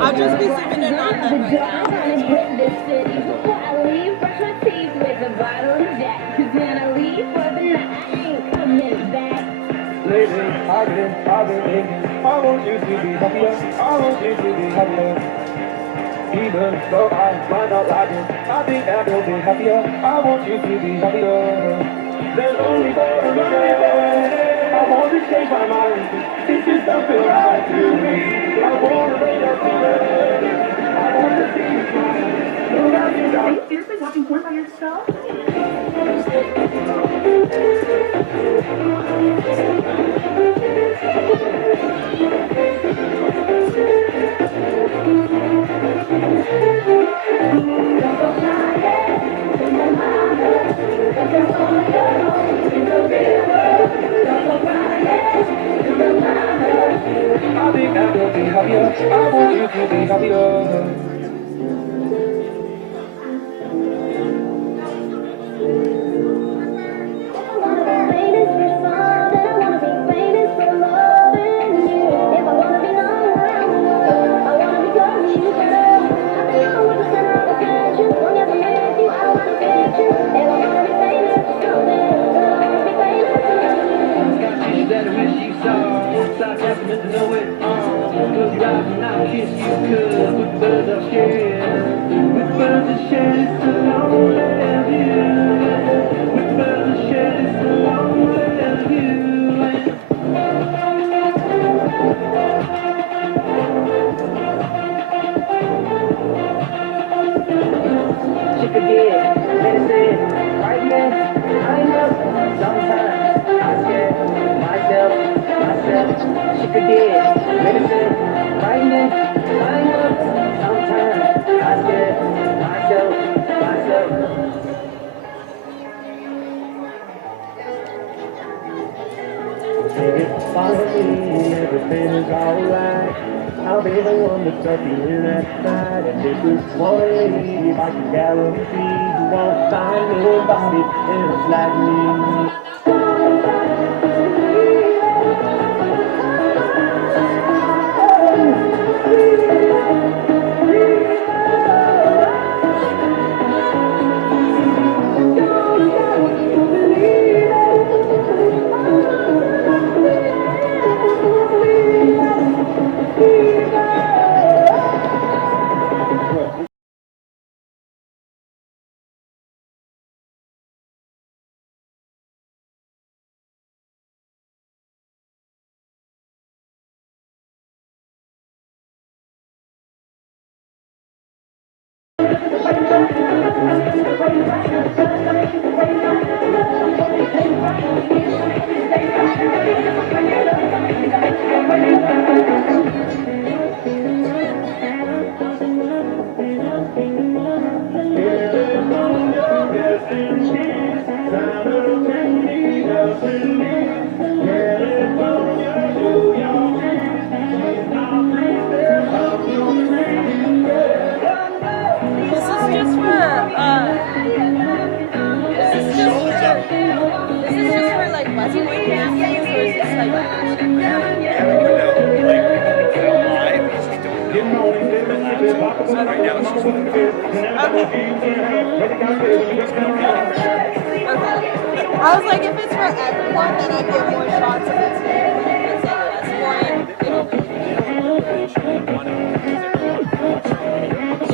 I'll just be sipping it on them right now. Lately, I've been thinking, I want you to be happier, I want you to be happier. Even though I might not like it, I think that you'll be happier, I want you to be happier. There's only for a minute, I want to change my mind. This just don't feel right to me. I want to wake up to it, I want to see you smile. Are you seriously watching porn by yourself? I think that you'll be happier, I want you to be happier. Everything is alright. I'll be the one to tuck you in at night. And if you wanna leave, I can guarantee you won't find nobody else like me. California, views or is this like action? I was like, if it's for everyone, then I'd get more shots of it too. If it's like less one, it'll be.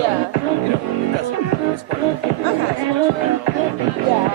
Yeah. Okay. Yeah.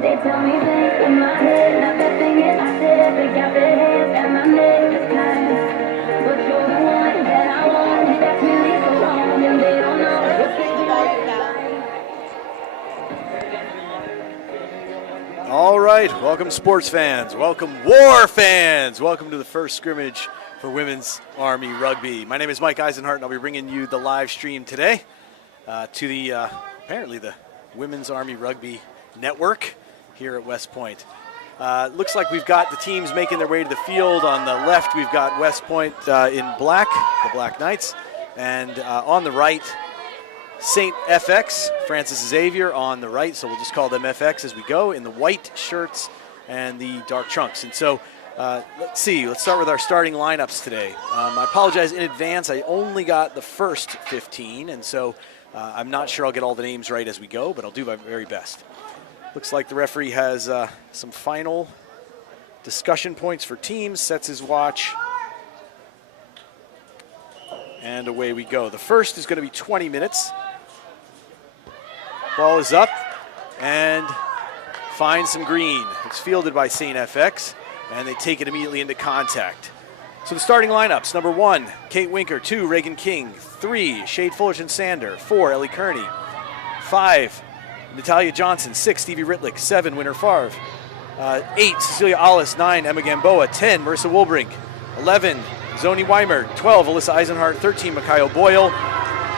They tell me things in my head, not that thing is I said. They got their hands at my neck this time, but you're the one that I want. That's really so wrong, and they don't know what's in All right, welcome sports fans, welcome war fans, welcome to the first scrimmage for Women's Army Rugby. My name is Mike Eisenhart, and I'll be bringing you the live stream today to the apparently the Women's Army Rugby Network here at West Point. Looks like we've got the teams making their way to the field. On the left, we've got West Point in black, the Black Knights, and on the right, STFX, Francis Xavier on the right, so we'll just call them FX as we go, in the white shirts and the dark trunks. And so let's start with our starting lineups today. I apologize in advance, I only got the first 15, and so I'm not sure I'll get all the names right as we go, but I'll do my very best. Looks like the referee has some final discussion points for teams, sets his watch, and away we go. The first is going to be 20 minutes. Ball is up and finds some green. It's fielded by STFX, and they take it immediately into contact. So the starting lineups: number 1, Kate Winker; 2, Reagan King; 3, Shade Fullerton Sander; 4, Ellie Kearney; 5, Natalia Johnson; 6, Stevie Ritlick; 7, Winter Favre; 8, Cecilia Allis; 9, Emma Gamboa; 10, Marissa Woolbrink; 11, Zoni Weimer; 12, Alyssa Eisenhart; 13, Mikael Boyle;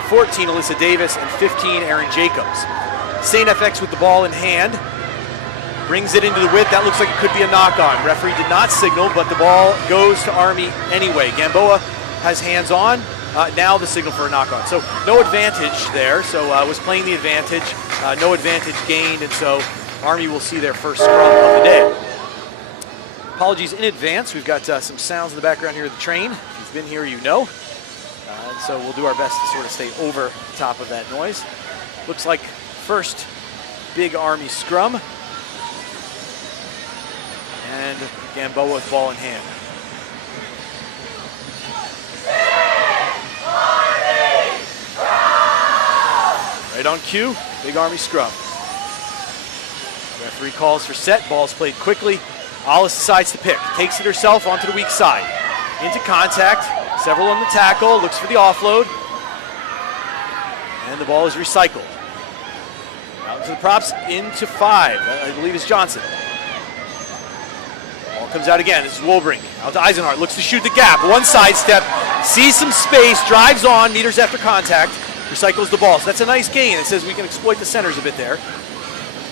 14, Alyssa Davis; and 15, Erin Jacobs. STFX with the ball in hand, brings it into the width. That looks like it could be a knock-on. Referee did not signal, but the ball goes to Army anyway. Gamboa has hands on. Now the signal for a knock-on. So no advantage there. So was playing the advantage. No advantage gained, and so Army will see their first scrum of the day. Apologies in advance. We've got some sounds in the background here of the train. If you've been here, you know. And so we'll do our best to sort of stay over top of that noise. Looks like first big Army scrum. And Gamboa with ball in hand. Right on cue, big Army scrum. Referee calls for set, ball's played quickly. Alice decides to pick, takes it herself onto the weak side. Into contact, several on the tackle, looks for the offload. And the ball is recycled. Out to the props, into 5, I believe is Johnson. Ball comes out again, this is Woolbrink. Out to Eisenhart, looks to shoot the gap. One sidestep, sees some space, drives on, meters after contact, recycles the ball. So that's a nice gain. It says we can exploit the centers a bit there.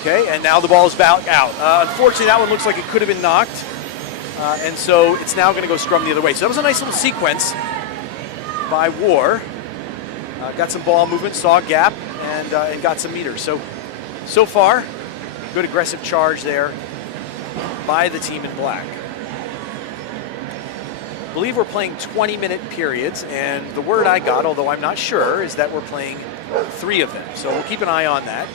Okay, and now the ball is out. Unfortunately, that one looks like it could have been knocked. And so it's now going to go scrum the other way. So that was a nice little sequence by War. Got some ball movement, saw a gap, and got some meters. So far, good aggressive charge there by the team in black. I believe we're playing 20-minute periods, and the word I got, although I'm not sure, is that we're playing 3 of them. So we'll keep an eye on that.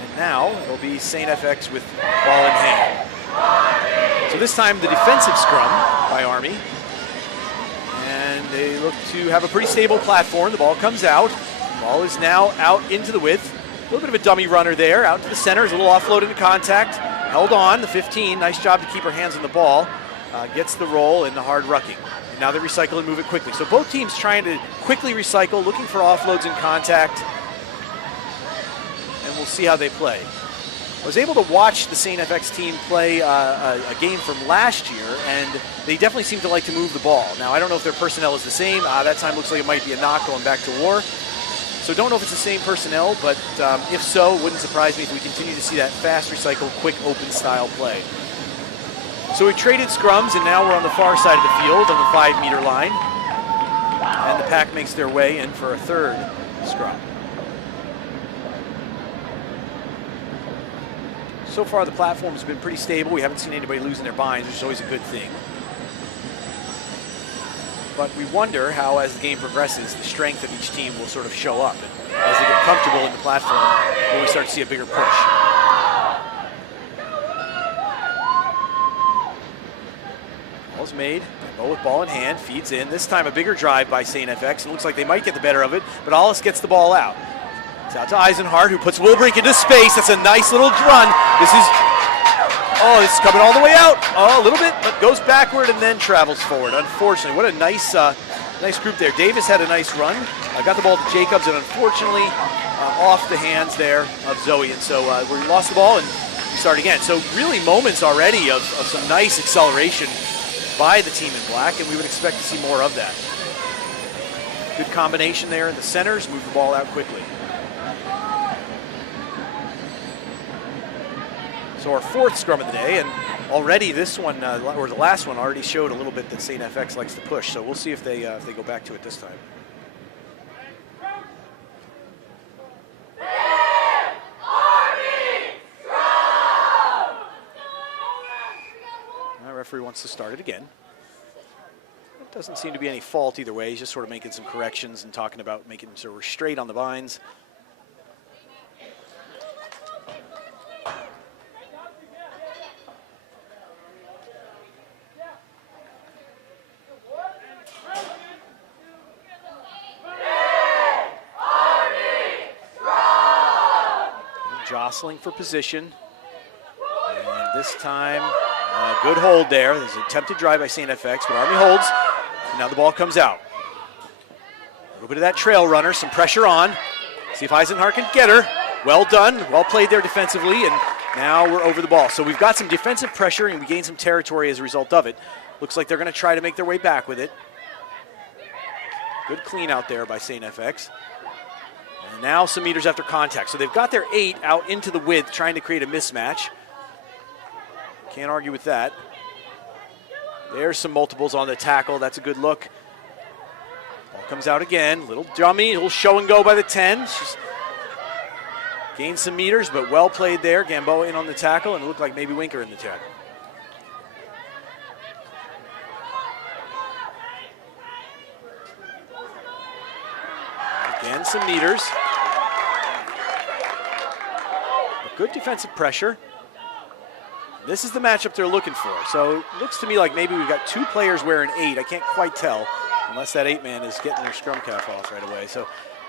And now it'll be St. FX with ball in hand. So this time the defensive scrum by Army. And they look to have a pretty stable platform. The ball comes out. Ball is now out into the width. A little bit of a dummy runner there. Out to the center. There's a little offload into contact. Held on, the 15. Nice job to keep her hands on the ball. Gets the roll in the hard rucking. And now they recycle and move it quickly. So both teams trying to quickly recycle, looking for offloads in contact. And we'll see how they play. I was able to watch the St. FX team play a game from last year, and they definitely seem to like to move the ball. Now, I don't know if their personnel is the same. That time looks like it might be a knock going back to War. So don't know if it's the same personnel, but if so, it wouldn't surprise me if we continue to see that fast recycle, quick open style play. So we traded scrums, and now we're on the far side of the field on the 5-meter line. And the pack makes their way in for a third scrum. So far, the platform has been pretty stable. We haven't seen anybody losing their binds, which is always a good thing. But we wonder how, as the game progresses, the strength of each team will sort of show up. And as they get comfortable in the platform, will we start to see a bigger push? Ball's made. Bo with ball in hand, feeds in. This time a bigger drive by St. FX, and looks like they might get the better of it, but Alice gets the ball out. It's out to Eisenhart, who puts Wilbrink into space. That's a nice little run. This is coming all the way out. Oh, a little bit, but goes backward and then travels forward. Unfortunately, what a nice group there. Davis had a nice run. Got the ball to Jacobs, and unfortunately off the hands there of Zoe. And so we lost the ball, and we start again. So really moments already of some nice acceleration by the team in black, and we would expect to see more of that. Good combination there in the centers, move the ball out quickly. So our 4th scrum of the day, and already this one, or the last one, already showed a little bit that St. FX likes to push. So we'll see if they go back to it this time. Our referee wants to start it again. It doesn't seem to be any fault either way. He's just sort of making some corrections and talking about making sure we're straight on the binds. Jostling for position, and this time good hold there. There's an attempted drive by St. FX, but Army holds, and now the ball comes out. A little bit of that trail runner, some pressure on. See if Eisenhart can get her. Well done, well played there defensively, and now we're over the ball. So we've got some defensive pressure, and we gained some territory as a result of it. Looks like they're going to try to make their way back with it. Good clean out there by St. FX. And now some meters after contact. So they've got their 8 out into the width, trying to create a mismatch. Can't argue with that. There's some multiples on the tackle. That's a good look. Ball comes out again. Little dummy, little show and go by the 10. Just gained some meters, but well played there. Gamboa in on the tackle, and it looked like maybe Winker in the tackle. Again, some meters. But good defensive pressure. This is the matchup they're looking for. So it looks to me like maybe we've got 2 players wearing 8. I can't quite tell unless that 8-man is getting their scrum calf off right away. So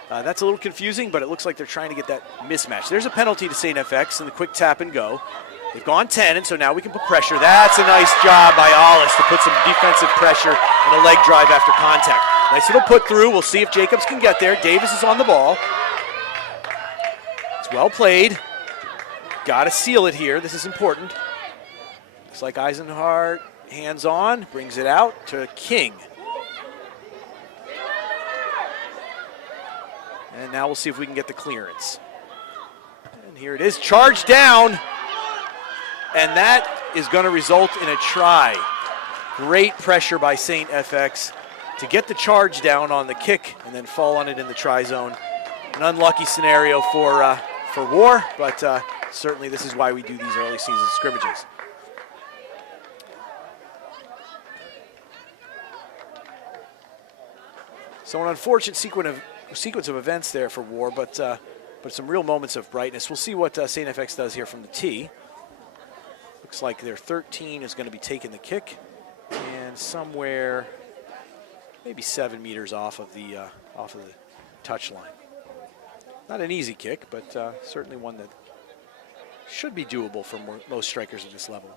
that's a little confusing, but it looks like they're trying to get that mismatch. There's a penalty to St. FX and the quick tap and go. They've gone 10, and so now we can put pressure. That's a nice job by Alice to put some defensive pressure and a leg drive after contact. Nice little put through. We'll see if Jacobs can get there. Davis is on the ball. It's well played. Got to seal it here. This is important. Looks like Eisenhart, hands on, brings it out to King. And now we'll see if we can get the clearance. And here it is, charge down. And that is going to result in a try. Great pressure by St. FX to get the charge down on the kick and then fall on it in the try zone. An unlucky scenario for War, but certainly this is why we do these early season scrimmages. So an unfortunate sequence of events there for War, but some real moments of brightness. We'll see what St. FX does here from the tee. Looks like their 13 is going to be taking the kick, and somewhere maybe 7 meters off of the touch line. Not an easy kick, but certainly one that should be doable for most strikers at this level.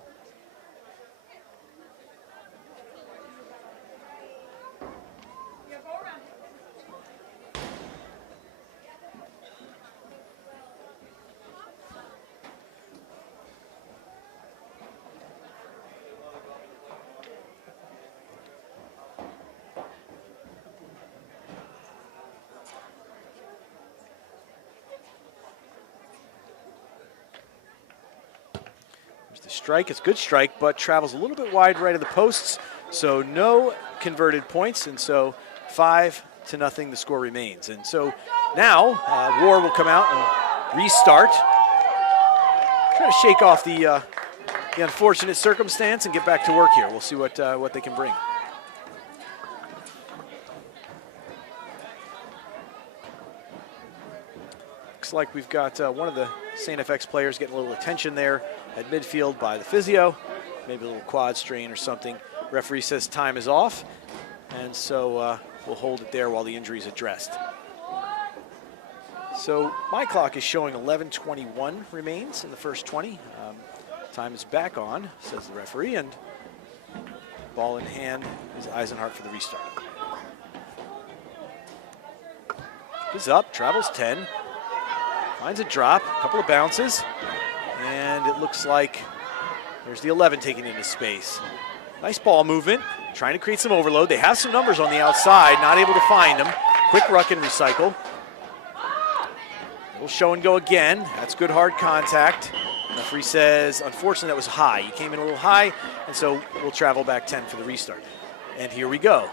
Strike, it's a good strike, but travels a little bit wide right of the posts, so no converted points, and so 5-0 the score remains. And so now War will come out and restart, try to shake off the unfortunate circumstance and get back to work here. We'll see what they can bring. Looks like we've got one of the St. FX players getting a little attention there at midfield by the physio, maybe a little quad strain or something. Referee says time is off, and so we'll hold it there while the injury is addressed. So my clock is showing 11:21 remains in the first 20. Time is back on, says the referee, and ball in hand is Eisenhart for the restart. He's up, travels 10. Finds a drop, a couple of bounces, and it looks like there's the 11 taken into space. Nice ball movement, trying to create some overload. They have some numbers on the outside, not able to find them. Quick ruck and recycle. Little show and go again. That's good hard contact. Referee says, unfortunately, that was high. He came in a little high, and so we'll travel back 10 for the restart. And here we go.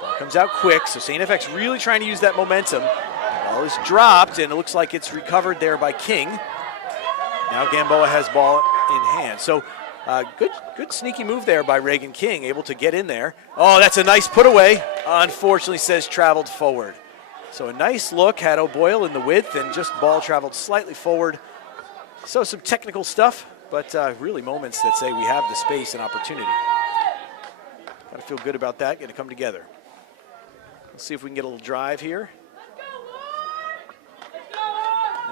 Ball comes out quick, so St. FX really trying to use that momentum. Ball is dropped, and it looks like it's recovered there by King. Now Gamboa has ball in hand. So good sneaky move there by Reagan King, able to get in there. Oh, that's a nice put away. Unfortunately, says traveled forward. So a nice look, had O'Boyle in the width, and just ball traveled slightly forward. So some technical stuff, but really moments that say we have the space and opportunity. Got to feel good about that, going to come together. Let's see if we can get a little drive here.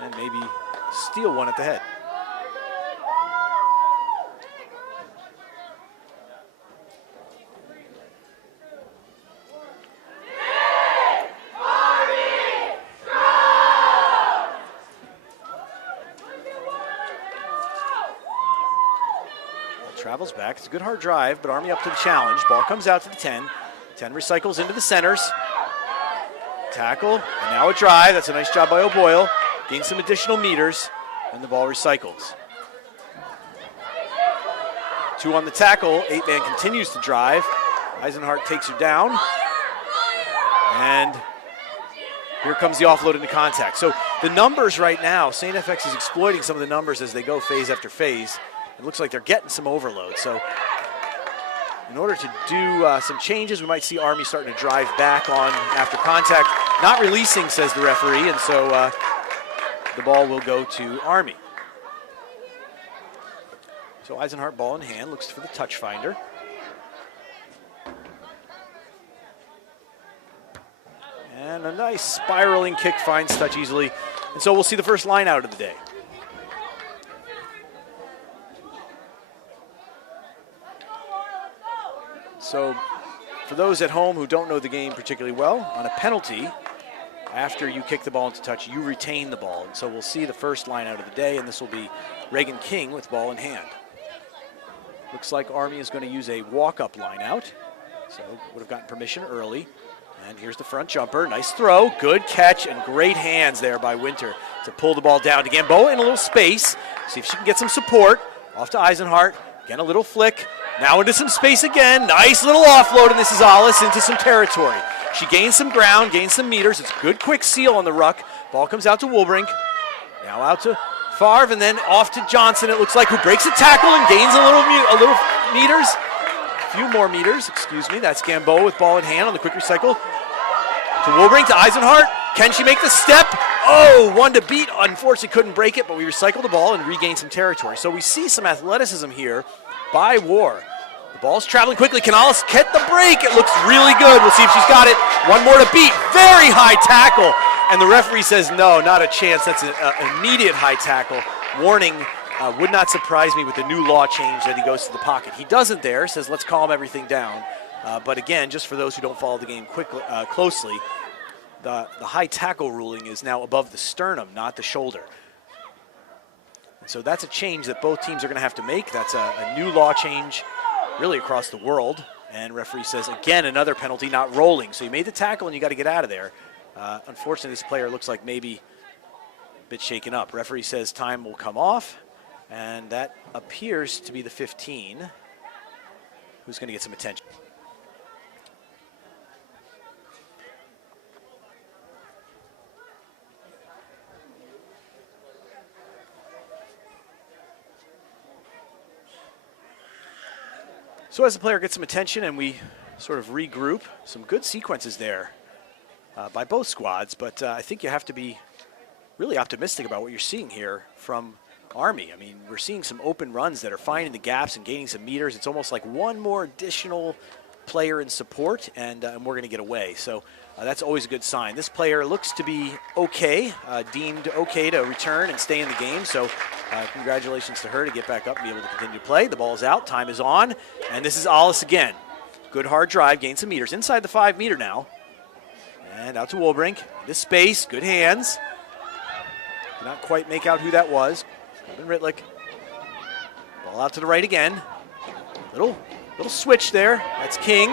And maybe steal one at the head. Travels back. It's a good hard drive, but Army up to the challenge. Ball comes out to the 10. 10 recycles into the centers. Tackle, and now a drive. That's a nice job by O'Boyle. Gains some additional meters, and the ball recycles. 2 on the tackle. 8-man continues to drive. Eisenhart takes her down. And here comes the offload into contact. So the numbers right now, St. FX is exploiting some of the numbers as they go phase after phase. It looks like they're getting some overload. So in order to do some changes, we might see Army starting to drive back on after contact. Not releasing, says the referee, and so the ball will go to Army. So Eisenhart, ball in hand, looks for the touch finder. And a nice spiraling kick finds touch easily. And so we'll see the first line out of the day. So for those at home who don't know the game particularly well, on a penalty, after you kick the ball into touch, you retain the ball. And so we'll see the first line out of the day, and this will be Reagan King with ball in hand. Looks like Army is going to use a walk-up line out. So would have gotten permission early. And here's the front jumper. Nice throw, good catch, and great hands there by Winter to pull the ball down to Gamboa in a little space. See if she can get some support. Off to Eisenhart. Again, a little flick. Now into some space again. Nice little offload, and this is Alice into some territory. She gains some ground, gains some meters. It's a good quick seal on the ruck. Ball comes out to Woolbrink. Now out to Favre, and then off to Johnson, it looks like, who breaks a tackle and gains a little meters. A few more meters, excuse me. That's Gamboa with ball in hand on the quick recycle. To Woolbrink, to Eisenhart. Can she make the step? Oh, one to beat. Unfortunately, couldn't break it, but we recycle the ball and regain some territory. So we see some athleticism here by War. The ball's traveling quickly. Can Alice get the break? It looks really good. We'll see if she's got it. One more to beat. Very high tackle. And the referee says, no, not a chance. That's an immediate high tackle. Warning, would not surprise me with the new law change that he goes to the pocket. He doesn't there, says let's calm everything down. But again, just for those who don't follow the game closely, the high tackle ruling is now above the sternum, not the shoulder. And so that's a change that both teams are going to have to make. That's a new law change really across the world. And referee says, again, another penalty, not rolling. So you made the tackle and you got to get out of there. Unfortunately, this player looks like maybe a bit shaken up. Referee says time will come off, and that appears to be the 15, who's going to get some attention. So as the player gets some attention and we sort of regroup, some good sequences there by both squads, but I think you have to be really optimistic about what you're seeing here from Army. I mean, we're seeing some open runs that are finding the gaps and gaining some meters. It's almost like one more additional player in support, and we're going to get away. So that's always a good sign. This player looks to be okay, deemed okay to return and stay in the game. So congratulations to her to get back up and be able to continue to play. The ball's out, time is on, and this is Alice again. Good hard drive, gain some meters. Inside the 5 meter now. And out to Woolbrink. This space, good hands. Did not quite make out who that was. Corbin Ritlick. Ball out to the right again. Little switch there. That's King.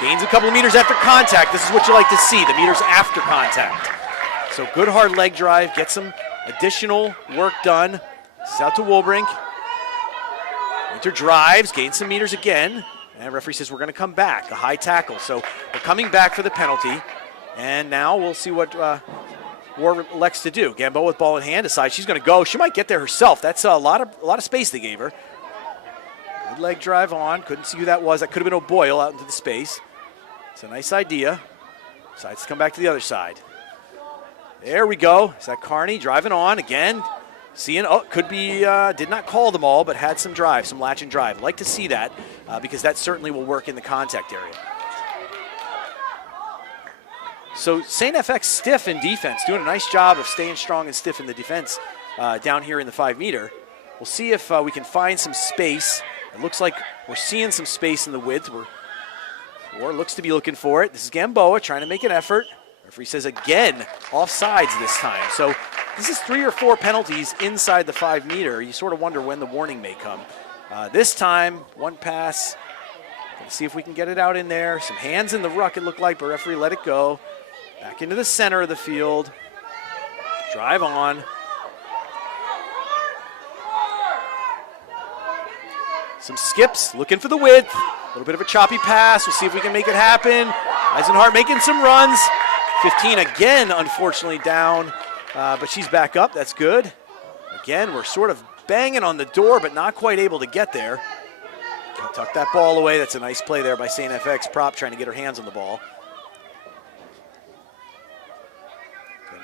Gains a couple of meters after contact. This is what you like to see, the meters after contact. So good hard leg drive. Get some additional work done. This is out to Woolbrink. Winter drives, gains some meters again. And referee says we're going to come back. A high tackle. So we're coming back for the penalty. And now we'll see what War elects to do. Gamboa with ball in hand decides she's going to go. She might get there herself. That's a lot of space they gave her. Good leg drive on. Couldn't see who that was. That could have been O'Boyle out into the space. It's a nice idea. Decides to come back to the other side. There we go. Is that Carney driving on again? Seeing, could be, did not call them all, but had some drive, some latch and drive. Like to see that because that certainly will work in the contact area. So St. FX stiff in defense, doing a nice job of staying strong and stiff in the defense down here in the 5 meter. We'll see if we can find some space. It looks like we're seeing some space in the width. War looks to be looking for it. This is Gamboa trying to make an effort. Referee says again, offsides this time. So this is 3 or 4 penalties inside the 5 meter. You sort of wonder when the warning may come. This time, one pass. Let's see if we can get it out in there. Some hands in the ruck, it looked like, but referee let it go. Back into the center of the field. Drive on. Some skips, looking for the width. A little bit of a choppy pass. We'll see if we can make it happen. Eisenhart making some runs. 15 again, unfortunately, down. But she's back up. That's good. Again, we're sort of banging on the door, but not quite able to get there. Tuck that ball away. That's a nice play there by St. FX prop trying to get her hands on the ball.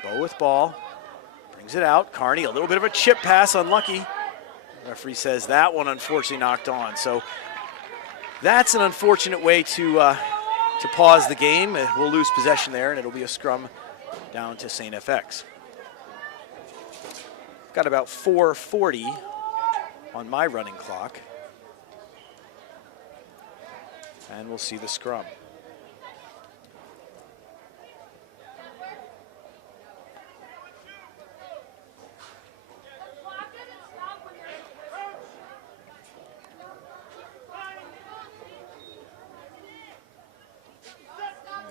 Gamboa with ball. Brings it out. Carney, a little bit of a chip pass, unlucky. Referee says that one unfortunately knocked on. So that's an unfortunate way to pause the game. We'll lose possession there, and it'll be a scrum down to St. FX. Got about 4:40 on my running clock. And we'll see the scrum.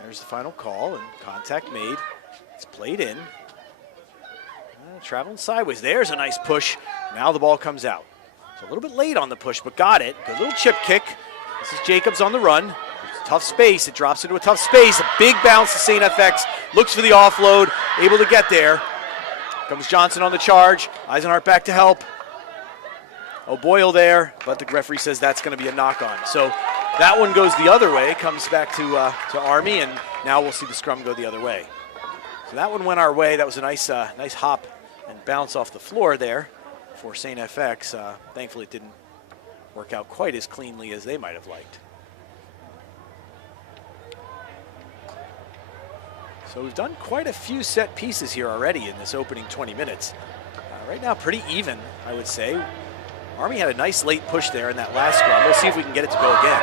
There's Here's the final call, and contact made. It's played in. Traveling sideways. There's a nice push. Now the ball comes out. It's a little bit late on the push, but got it. Good little chip kick. This is Jacobs on the run. Tough space. It drops into a tough space. A big bounce to St. FX. Looks for the offload. Able to get there. Comes Johnson on the charge. Eisenhart back to help. O'Boyle there, but the referee says that's going to be a knock-on. So that one goes the other way. Comes back to Army, and now we'll see the scrum go the other way. So that one went our way. That was a nice hop and bounce off the floor there for St. FX. Thankfully, it didn't work out quite as cleanly as they might have liked. So we've done quite a few set pieces here already in this opening 20 minutes. Right now, pretty even, I would say. Army had a nice late push there in that last scrum. We'll see if we can get it to go again.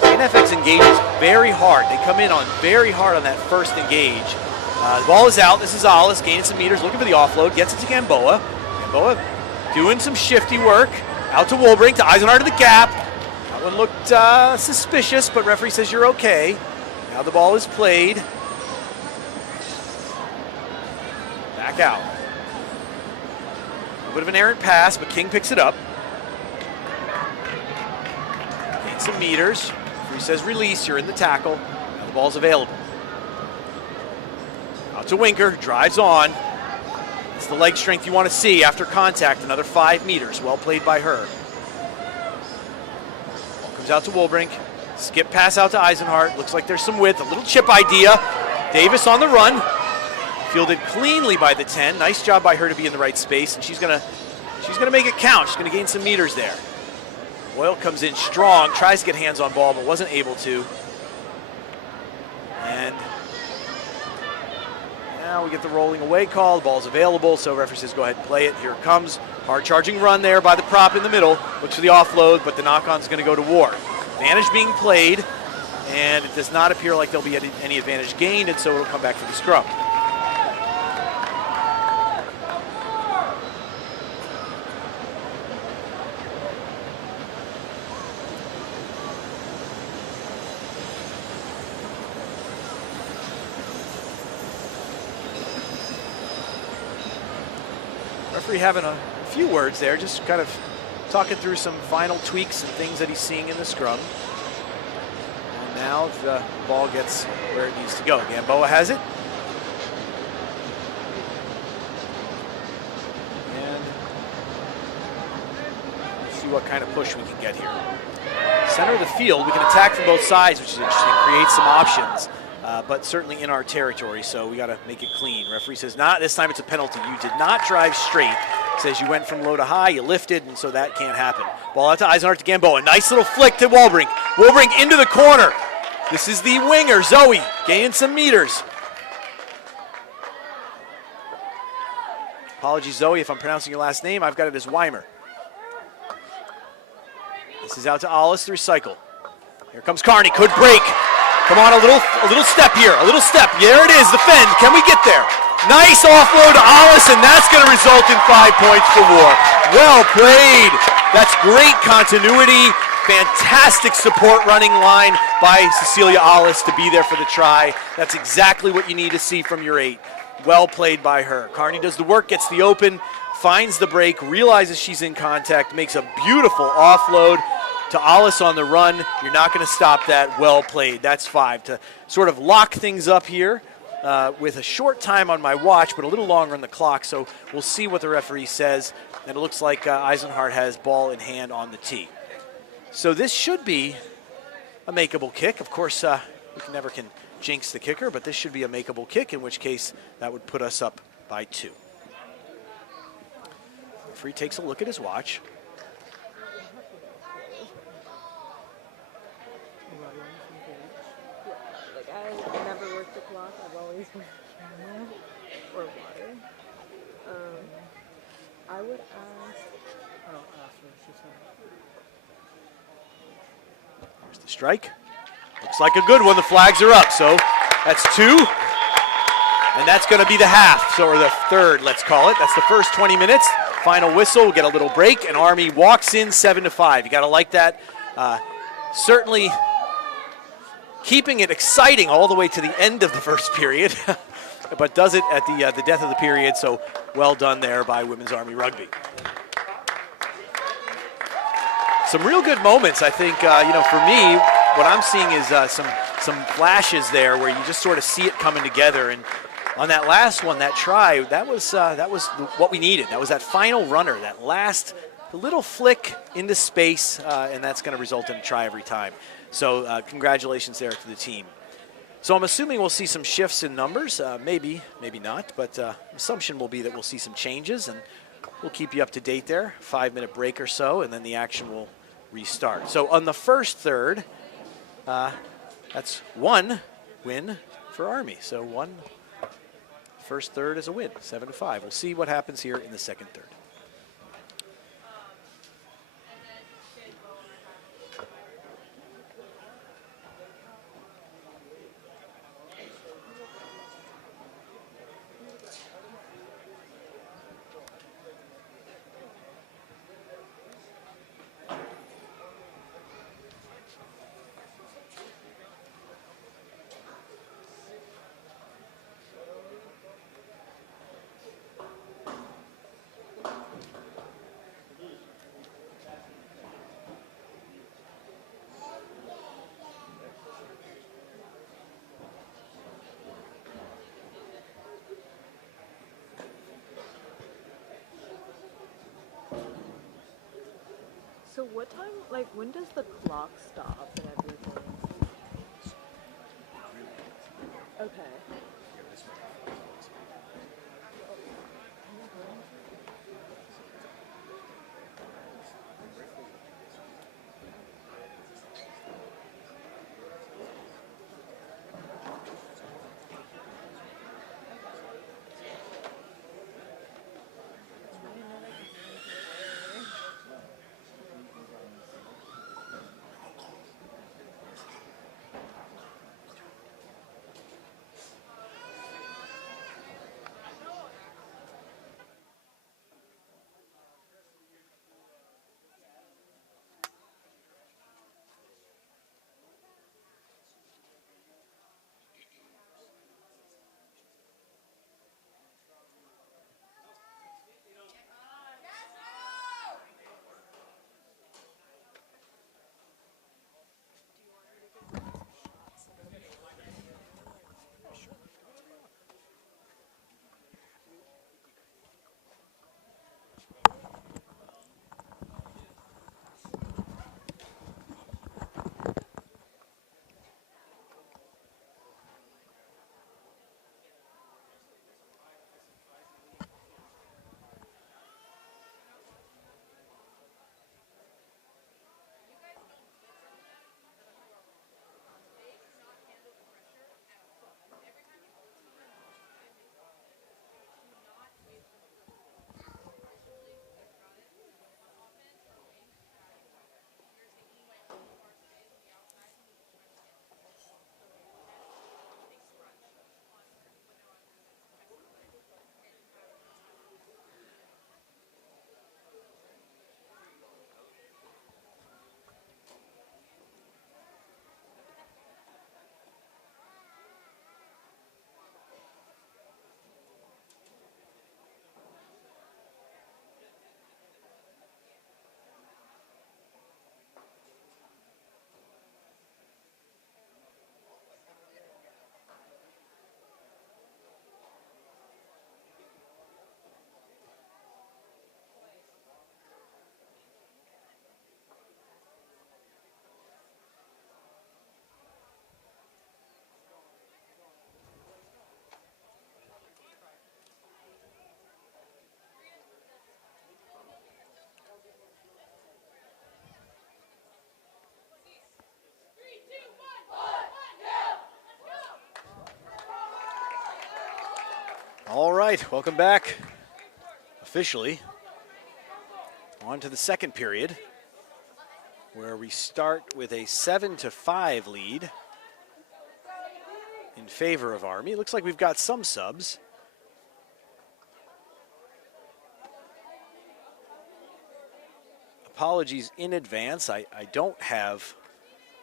St. FX engages very hard. They come in on very hard on that first engage. The ball is out. This is Alice gaining some meters, looking for the offload. Gets it to Gamboa. Gamboa doing some shifty work. Out to Wolbrink, to Eisenhart to the gap. That one looked suspicious, but referee says you're okay. Now the ball is played. Back out. A bit of an errant pass, but King picks it up. Gains some meters. Referee says release, you're in the tackle. Now the ball's available. Out to Winker, drives on. It's the leg strength you want to see after contact, another 5 meters. Well played by her. Ball comes out to Wolbrink. Skip pass out to Eisenhart. Looks like there's some width, a little chip idea. Davis on the run. Fielded cleanly by the 10. Nice job by her to be in the right space, and she's gonna make it count. She's gonna gain some meters there. Boyle comes in strong, tries to get hands on ball, but wasn't able to. And now we get the rolling away call. The ball's available, so referee says go ahead and play it. Here it comes. Hard charging run there by the prop in the middle. Looks for the offload, but the knock-on's gonna go to War. Advantage being played, and it does not appear like there'll be any advantage gained, and so it'll come back for the scrum. Referee having a few words there, just kind of talking through some final tweaks and things that he's seeing in the scrum. And now the ball gets where it needs to go. Gamboa has it. And let's see what kind of push we can get here. Center of the field, we can attack from both sides, which is interesting, create some options. But certainly in our territory, so we got to make it clean. Referee says, not this time, it's a penalty. You did not drive straight. Says you went from low to high, you lifted, and so that can't happen. Ball out to Eisenhart to Gamboa. Nice little flick to Wolbrink. Wolbrink into the corner. This is the winger, Zoe, gaining some meters. Apologies, Zoe, if I'm pronouncing your last name. I've got it as Weimer. This is out to Alice to recycle. Here comes Carney, could break. Come on, a little step here, a little step. There it is, the fend. Can we get there? Nice offload to Alice, and that's going to result in 5 points for War. Well played. That's great continuity. Fantastic support running line by Cecilia Alice to be there for the try. That's exactly what you need to see from your 8. Well played by her. Carney does the work, gets the open, finds the break, realizes she's in contact, makes a beautiful offload to Alice on the run. You're not going to stop that. Well played. That's 5. To sort of lock things up here with a short time on my watch, but a little longer on the clock, so we'll see what the referee says. And it looks like Eisenhart has ball in hand on the tee. So this should be a makeable kick. Of course, we never can jinx the kicker, but this should be a makeable kick, in which case that would put us up by 2. Referee takes a look at his watch. I never worked the clock. I've always worked camera or water. I would ask. I don't ask her. She said. There's the strike. Looks like a good one. The flags are up. So that's 2. And that's going to be the half. So, or the third, let's call it. That's the first 20 minutes. Final whistle. We'll get a little break. And Army walks in 7-5. You got to like that. Certainly keeping it exciting all the way to the end of the first period, but does it at the death of the period, so well done there by Women's Army Rugby. Some real good moments, I think, for me, what I'm seeing is some flashes there where you just sort of see it coming together. And on that last one, that try, that was what we needed. That was that final runner, that last little flick into space, and that's going to result in a try every time. So congratulations there to the team. So I'm assuming we'll see some shifts in numbers, maybe not, but assumption will be that we'll see some changes, and we'll keep you up to date there. 5-minute break or so, and then the action will restart. So on the first third, that's one win for Army. So one first third is a win, 7-5. We'll see what happens here in the second third. So what time, like, when does the clock stop and everything? Okay. All right, welcome back. Officially on to the second period, where we start with a 7-5 lead in favor of Army. Looks like we've got some subs. Apologies in advance. I don't have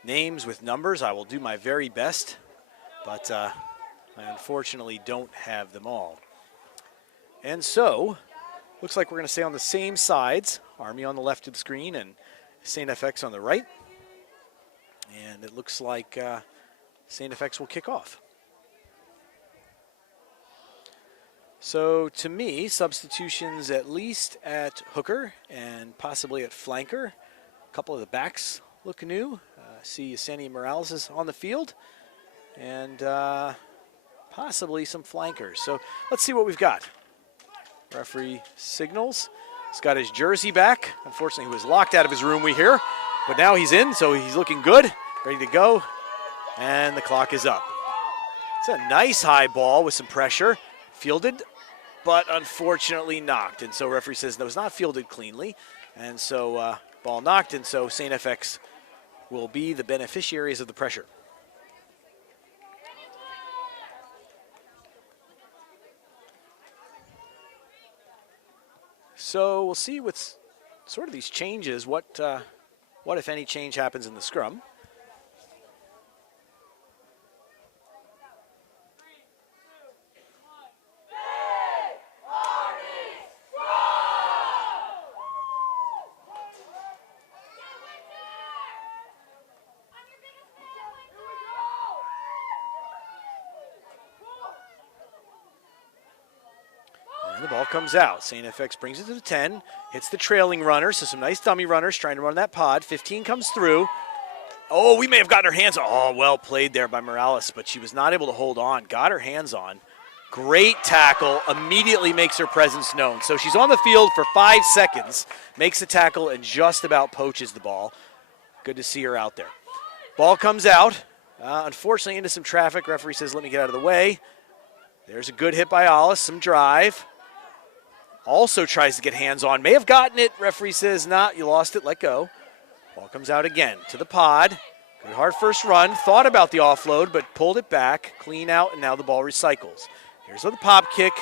names, with numbers. I will do my very best, but I unfortunately don't have them all. And so, looks like we're going to stay on the same sides. Army on the left of the screen and St. FX on the right. And it looks like St. FX will kick off. So to me, substitutions at least at hooker and possibly at flanker. A couple of the backs look new. See Yesenia Morales is on the field, and possibly some flankers. So let's see what we've got. Referee signals. He's got his jersey back. Unfortunately, he was locked out of his room, we hear. But now he's in, so he's looking good, ready to go. And the clock is up. It's a nice high ball with some pressure. Fielded, but unfortunately knocked. And so referee says no, it's not fielded cleanly. And so ball knocked, and so St. FX will be the beneficiaries of the pressure. So we'll see with sort of these changes, what if any change happens in the scrum. And the ball comes out. St. FX brings it to the 10, hits the trailing runner, so some nice dummy runners trying to run that pod. 15 comes through. Oh, we may have gotten her hands on. Oh, well played there by Morales, but she was not able to hold on. Got her hands on. Great tackle, immediately makes her presence known. So she's on the field for 5 seconds, makes the tackle, and just about poaches the ball. Good to see her out there. Ball comes out. Unfortunately, into some traffic. Referee says, let me get out of the way. There's a good hit by Alice, some drive. Also tries to get hands on. May have gotten it. Referee says, nah, you lost it, let go. Ball comes out again to the pod. Good hard first run. Thought about the offload, but pulled it back. Clean out, and now the ball recycles. Here's the pop kick.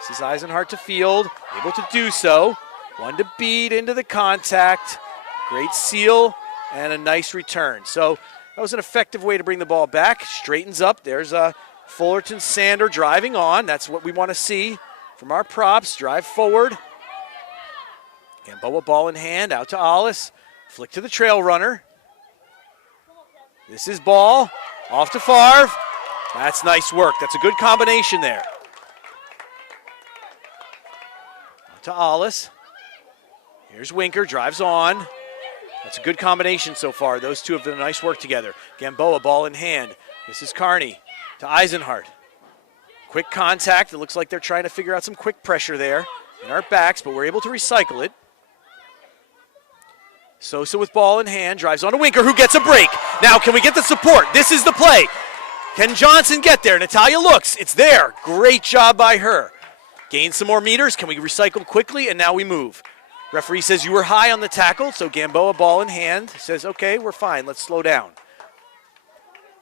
This is Eisenhart to field. Able to do so. One to beat into the contact. Great seal and a nice return. So that was an effective way to bring the ball back. Straightens up. There's Fullerton Sander driving on. That's what we want to see from our props. Drive forward. Gamboa ball in hand. Out to Alice. Flick to the trail runner. This is ball. Off to Favre. That's nice work. That's a good combination there. Out to Alice. Here's Winker. Drives on. That's a good combination so far. Those two have done nice work together. Gamboa ball in hand. This is Carney to Eisenhart. Quick contact. It looks like they're trying to figure out some quick pressure there in our backs, but we're able to recycle it. Sosa with ball in hand, drives on to Winker, who gets a break. Now, can we get the support? This is the play. Can Johnson get there? Natalia looks. It's there. Great job by her. Gain some more meters. Can we recycle quickly? And now we move. Referee says you were high on the tackle, so Gamboa ball in hand says, okay, we're fine. Let's slow down.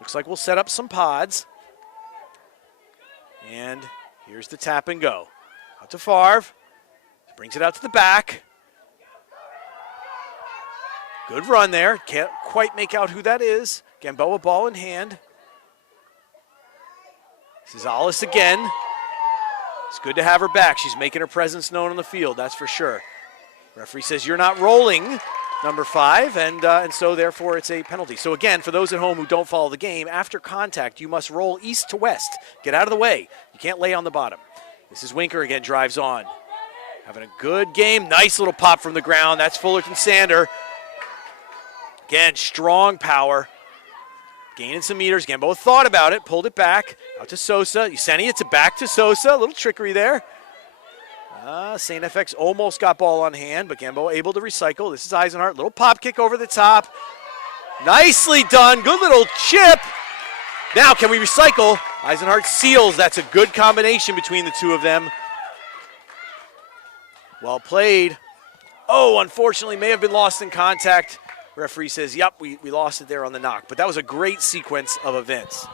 Looks like we'll set up some pods. And here's the tap and go. Out to Favre. Brings it out to the back. Good run there. Can't quite make out who that is. Gamboa ball in hand. This is Alice again. It's good to have her back. She's making her presence known on the field, that's for sure. Referee says you're not rolling, number 5, and so therefore it's a penalty. So again, for those at home who don't follow the game, after contact, you must roll east to west. Get out of the way. You can't lay on the bottom. This is Winker again, drives on. Having a good game. Nice little pop from the ground. That's Fullerton Sander. Again, strong power. Gaining some meters. Gamboa thought about it, pulled it back. Out to Sosa. Yesenia to back to Sosa. A little trickery there. St. FX almost got ball on hand, but Gamboa able to recycle. This is Eisenhart. Little pop kick over the top. Nicely done. Good little chip. Now, can we recycle? Eisenhart seals. That's a good combination between the two of them. Well played. Oh, unfortunately, may have been lost in contact. Referee says, yep, we lost it there on the knock. But that was a great sequence of events.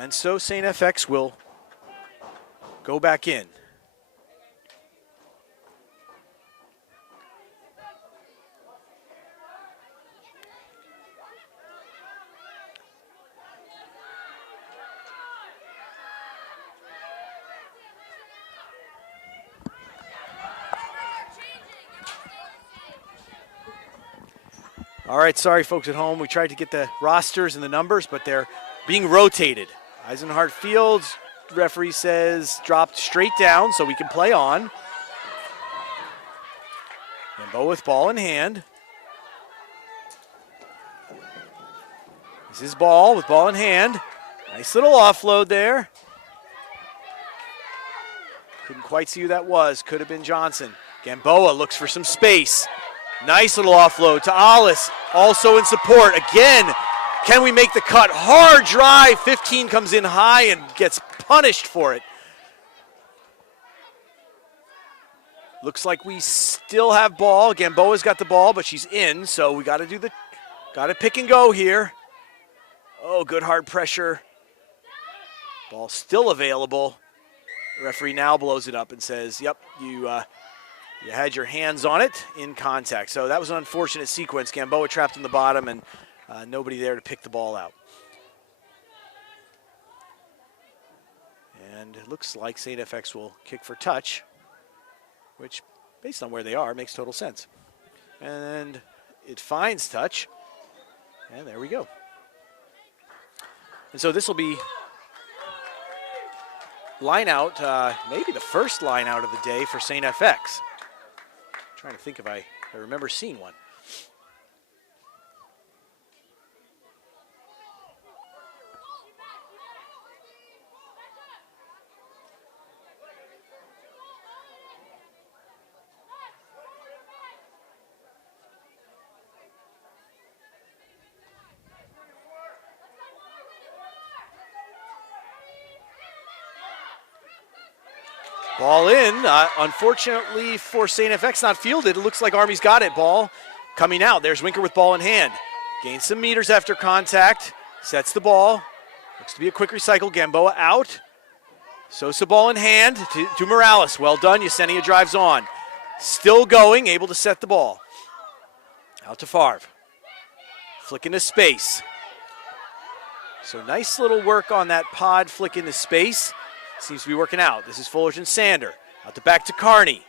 And so St. FX will go back in. All right, sorry folks at home. We tried to get the rosters and the numbers, but they're being rotated. Eisenhart Fields, referee says, dropped straight down so we can play on. Gamboa with ball in hand. This is ball with ball in hand. Nice little offload there. Couldn't quite see who that was. Could have been Johnson. Gamboa looks for some space. Nice little offload to Alice, also in support. Again, can we make the cut? Hard drive, 15 comes in high and gets punished for it. Looks like we still have ball. Gamboa's got the ball, but she's in, so we got to pick and go here. Oh, good hard pressure. Ball still available. The referee now blows it up and says, yep, you had your hands on it in contact. So that was an unfortunate sequence. Gamboa trapped in the bottom and nobody there to pick the ball out. And it looks like St. FX will kick for touch, which, based on where they are, makes total sense. And it finds touch, and there we go. And so this will be line out, maybe the first line out of the day for St. FX. Trying to think if I remember seeing one. Ball in, unfortunately for St. FX, not fielded. It looks like Army's got it. Ball coming out. There's Winker with ball in hand. Gains some meters after contact. Sets the ball. Looks to be a quick recycle. Gamboa out. Sosa ball in hand to Morales. Well done. Yesenia drives on. Still going, able to set the ball. Out to Favre. Flick into space. So nice little work on that pod flick into space. Seems to be working out. This is Fullerton Sander. Out the back to Carney.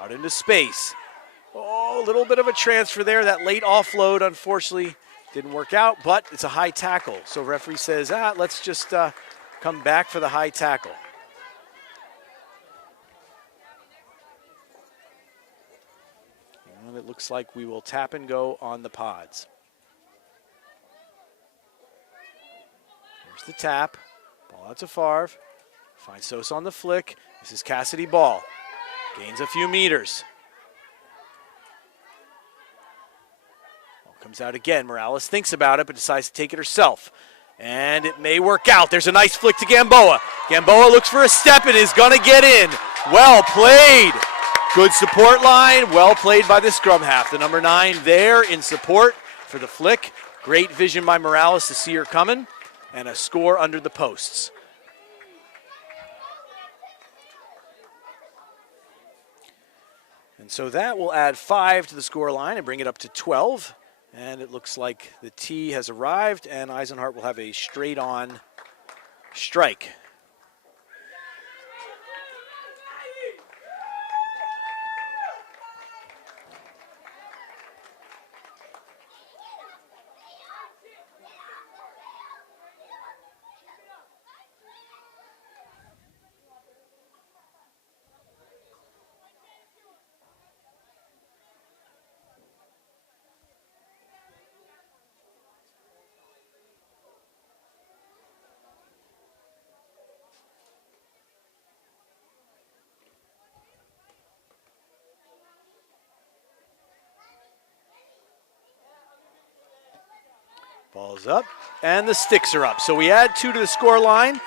Out into space. Oh, a little bit of a transfer there. That late offload, unfortunately, didn't work out, but it's a high tackle. So referee says, let's just come back for the high tackle. And it looks like we will tap and go on the pods. Here's the tap. Ball out to Favre. Finds Sosa on the flick. This is Cassidy ball. Gains a few meters. Ball comes out again. Morales thinks about it, but decides to take it herself. And it may work out. There's a nice flick to Gamboa. Gamboa looks for a step and is going to get in. Well played. Good support line, well played by the scrum half. The number 9 there in support for the flick. Great vision by Morales to see her coming, and a score under the posts. And so that will add 5 to the score line and bring it up to 12. And it looks like the tee has arrived, and Eisenhart will have a straight-on strike. Ball's up, and the sticks are up. So we add 2 to the score line,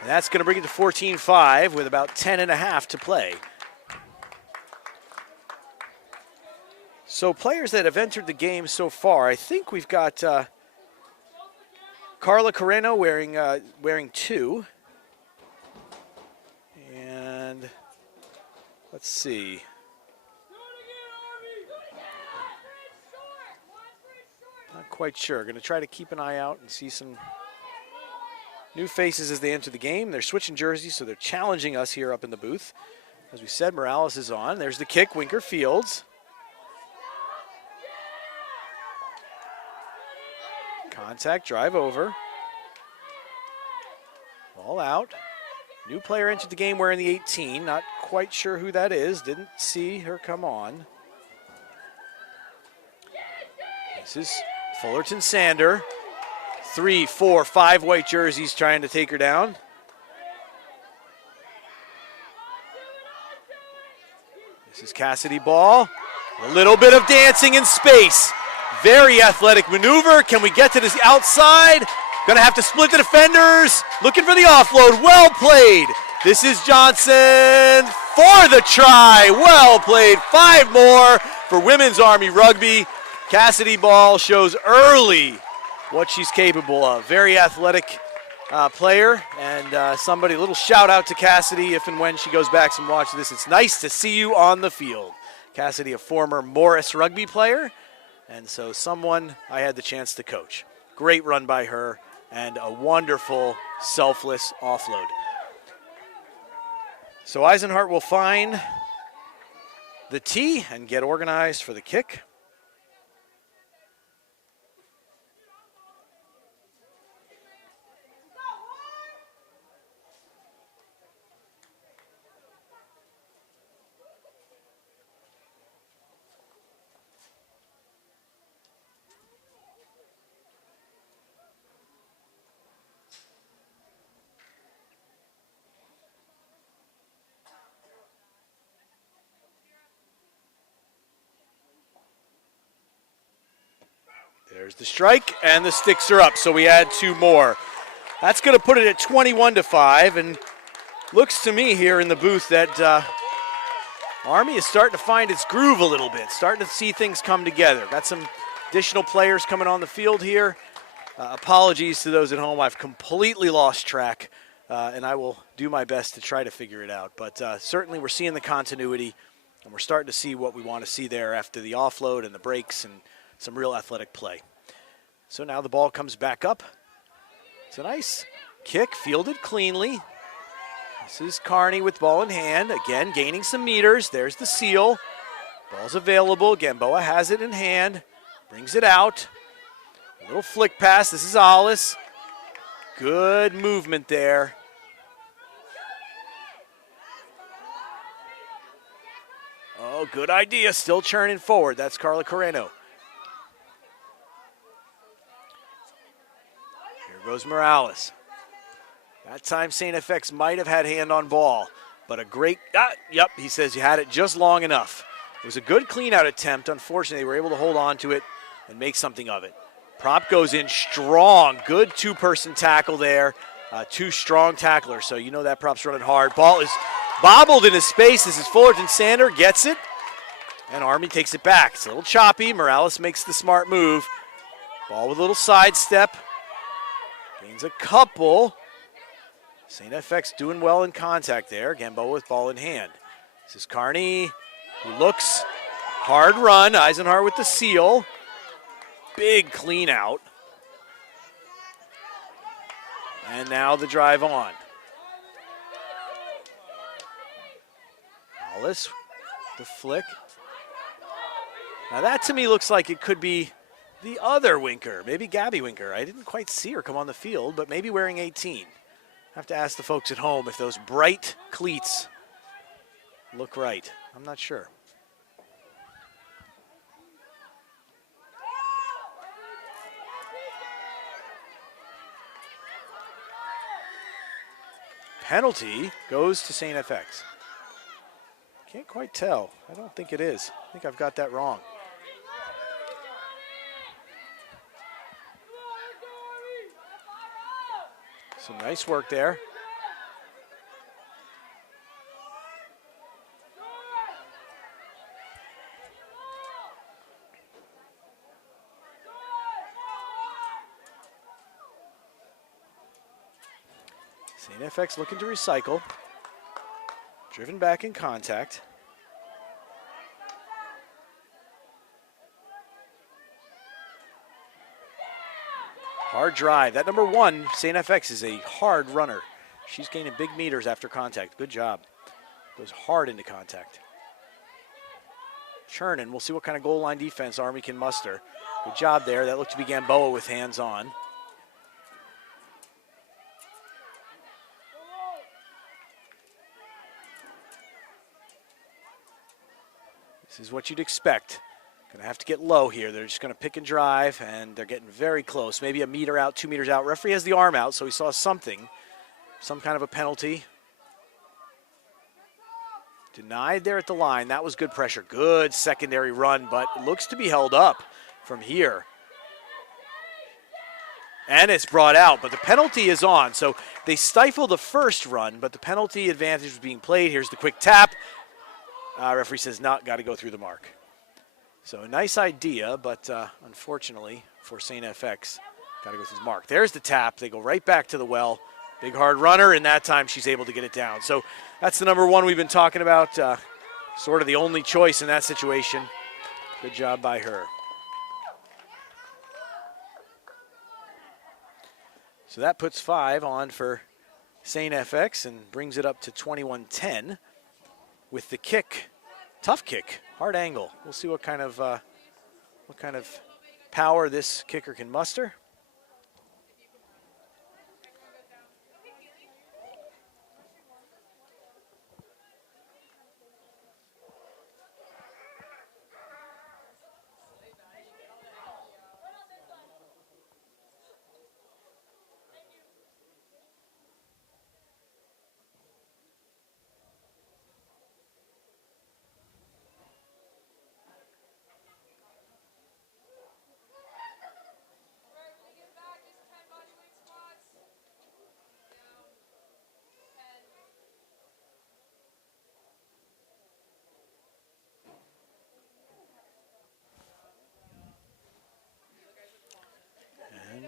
and that's going to bring it to 14-5 with about 10 and a half to play. So players that have entered the game so far, I think we've got Carla Carreno wearing 2. And let's see. Not quite sure. Going to try to keep an eye out and see some new faces as they enter the game. They're switching jerseys, so they're challenging us here up in the booth. As we said, Morales is on. There's the kick, Winker fields. Contact, drive over. Ball out. New player entered the game wearing the 18. Not quite sure who that is. Didn't see her come on. This is Fullerton Sander. 3, 4, 5 white jerseys trying to take her down. This is Cassidy Ball. A little bit of dancing in space. Very athletic maneuver. Can we get to this outside? Gonna have to split the defenders. Looking for the offload. Well played. This is Johnson for the try. Well played. 5 more for Women's Army Rugby. Cassidy Ball shows early what she's capable of. Very athletic player, and a little shout out to Cassidy if and when she goes back and watches this. It's nice to see you on the field. Cassidy, a former Morris Rugby player, and so someone I had the chance to coach. Great run by her, and a wonderful, selfless offload. So Eisenhart will find the tee and get organized for the kick. There's the strike, and the sticks are up, so we add 2 more. That's going to put it at 21-5, and looks to me here in the booth that Army is starting to find its groove a little bit, starting to see things come together. Got some additional players coming on the field here. Apologies to those at home. I've completely lost track, and I will do my best to try to figure it out. But certainly we're seeing the continuity, and we're starting to see what we want to see there after the offload and the breaks and some real athletic play. So now the ball comes back up. It's a nice kick, fielded cleanly. This is Carney with ball in hand. Again, gaining some meters. There's the seal. Ball's available. Gamboa has it in hand. Brings it out. A little flick pass. This is Alice. Good movement there. Oh, good idea. Still churning forward. That's Carla Carreno. Goes Morales. That time St. FX might have had hand on ball, but a great, he says you had it just long enough. It was a good clean-out attempt. Unfortunately, they were able to hold on to it and make something of it. Prop goes in strong. Good 2-person tackle there. 2 strong tacklers, so you know that prop's running hard. Ball is bobbled into space. This is Fullerton Sander, gets it, and Army takes it back. It's a little choppy. Morales makes the smart move. Ball with a little sidestep. Gains a couple. St. FX doing well in contact there. Gamboa with ball in hand. This is Carney, who looks hard run. Eisenhart with the seal. Big clean out. And now the drive on. Alice, the flick. Now that to me looks like it could be the other Winker, maybe Gabby Winker. I didn't quite see her come on the field, but maybe wearing 18. Have to ask the folks at home if those bright cleats look right. I'm not sure. Penalty goes to St. FX. Can't quite tell. I don't think it is. I think I've got that wrong. Some nice work there. STFX looking to recycle. Driven back in contact. Hard drive. That number 1, STFX, is a hard runner. She's gaining big meters after contact. Good job. Goes hard into contact. Chernin, we'll see what kind of goal line defense Army can muster. Good job there. That looked to be Gamboa with hands on. This is what you'd expect. Going to have to get low here. They're just going to pick and drive, and they're getting very close. Maybe a meter out, 2 meters out. Referee has the arm out, so he saw something. Some kind of a penalty. Denied there at the line. That was good pressure. Good secondary run, but it looks to be held up from here. And it's brought out, but the penalty is on. So they stifled the first run, but the penalty advantage was being played. Here's the quick tap. Referee says, not got to go through the mark. So a nice idea, but unfortunately for STFX, got to go through the mark. There's the tap. They go right back to the well. Big hard runner, and that time she's able to get it down. So that's the number 1 we've been talking about. Sort of the only choice in that situation. Good job by her. So that puts 5 on for STFX and brings it up to 21-10 with the kick. Tough kick, hard angle. We'll see what kind of power this kicker can muster.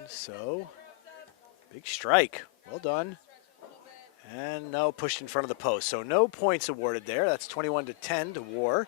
So, big strike. Well done. And no, pushed in front of the post. So no points awarded there. That's 21-10 to War.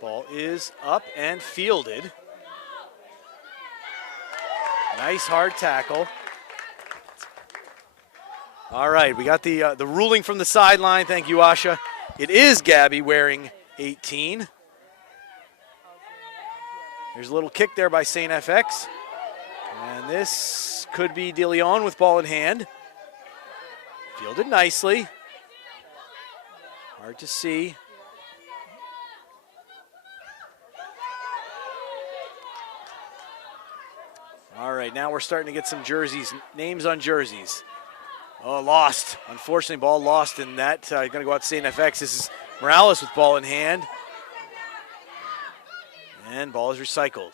Ball is up and fielded. Nice hard tackle. All right, we got the ruling from the sideline. Thank you, Asha. It is Gabby wearing 18. There's a little kick there by STFX. And this could be De Leon with ball in hand. Fielded nicely. Hard to see. All right, now we're starting to get some jerseys, names on jerseys. Oh, lost. Unfortunately, ball lost, and that going to go out to STFX. This is Morales with ball in hand. And ball is recycled.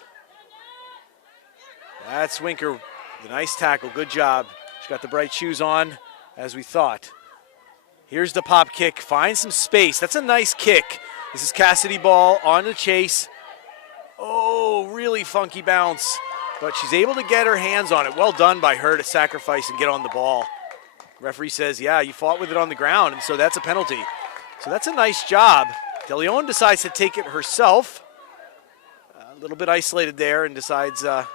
That's Winker with a nice tackle. Good job. She's got the bright shoes on, as we thought. Here's the pop kick. Finds some space. That's a nice kick. This is Cassidy Ball on the chase. Oh, really funky bounce. But she's able to get her hands on it. Well done by her to sacrifice and get on the ball. Referee says, yeah, you fought with it on the ground, and so that's a penalty. So that's a nice job. De Leon decides to take it herself. A little bit isolated there and decides on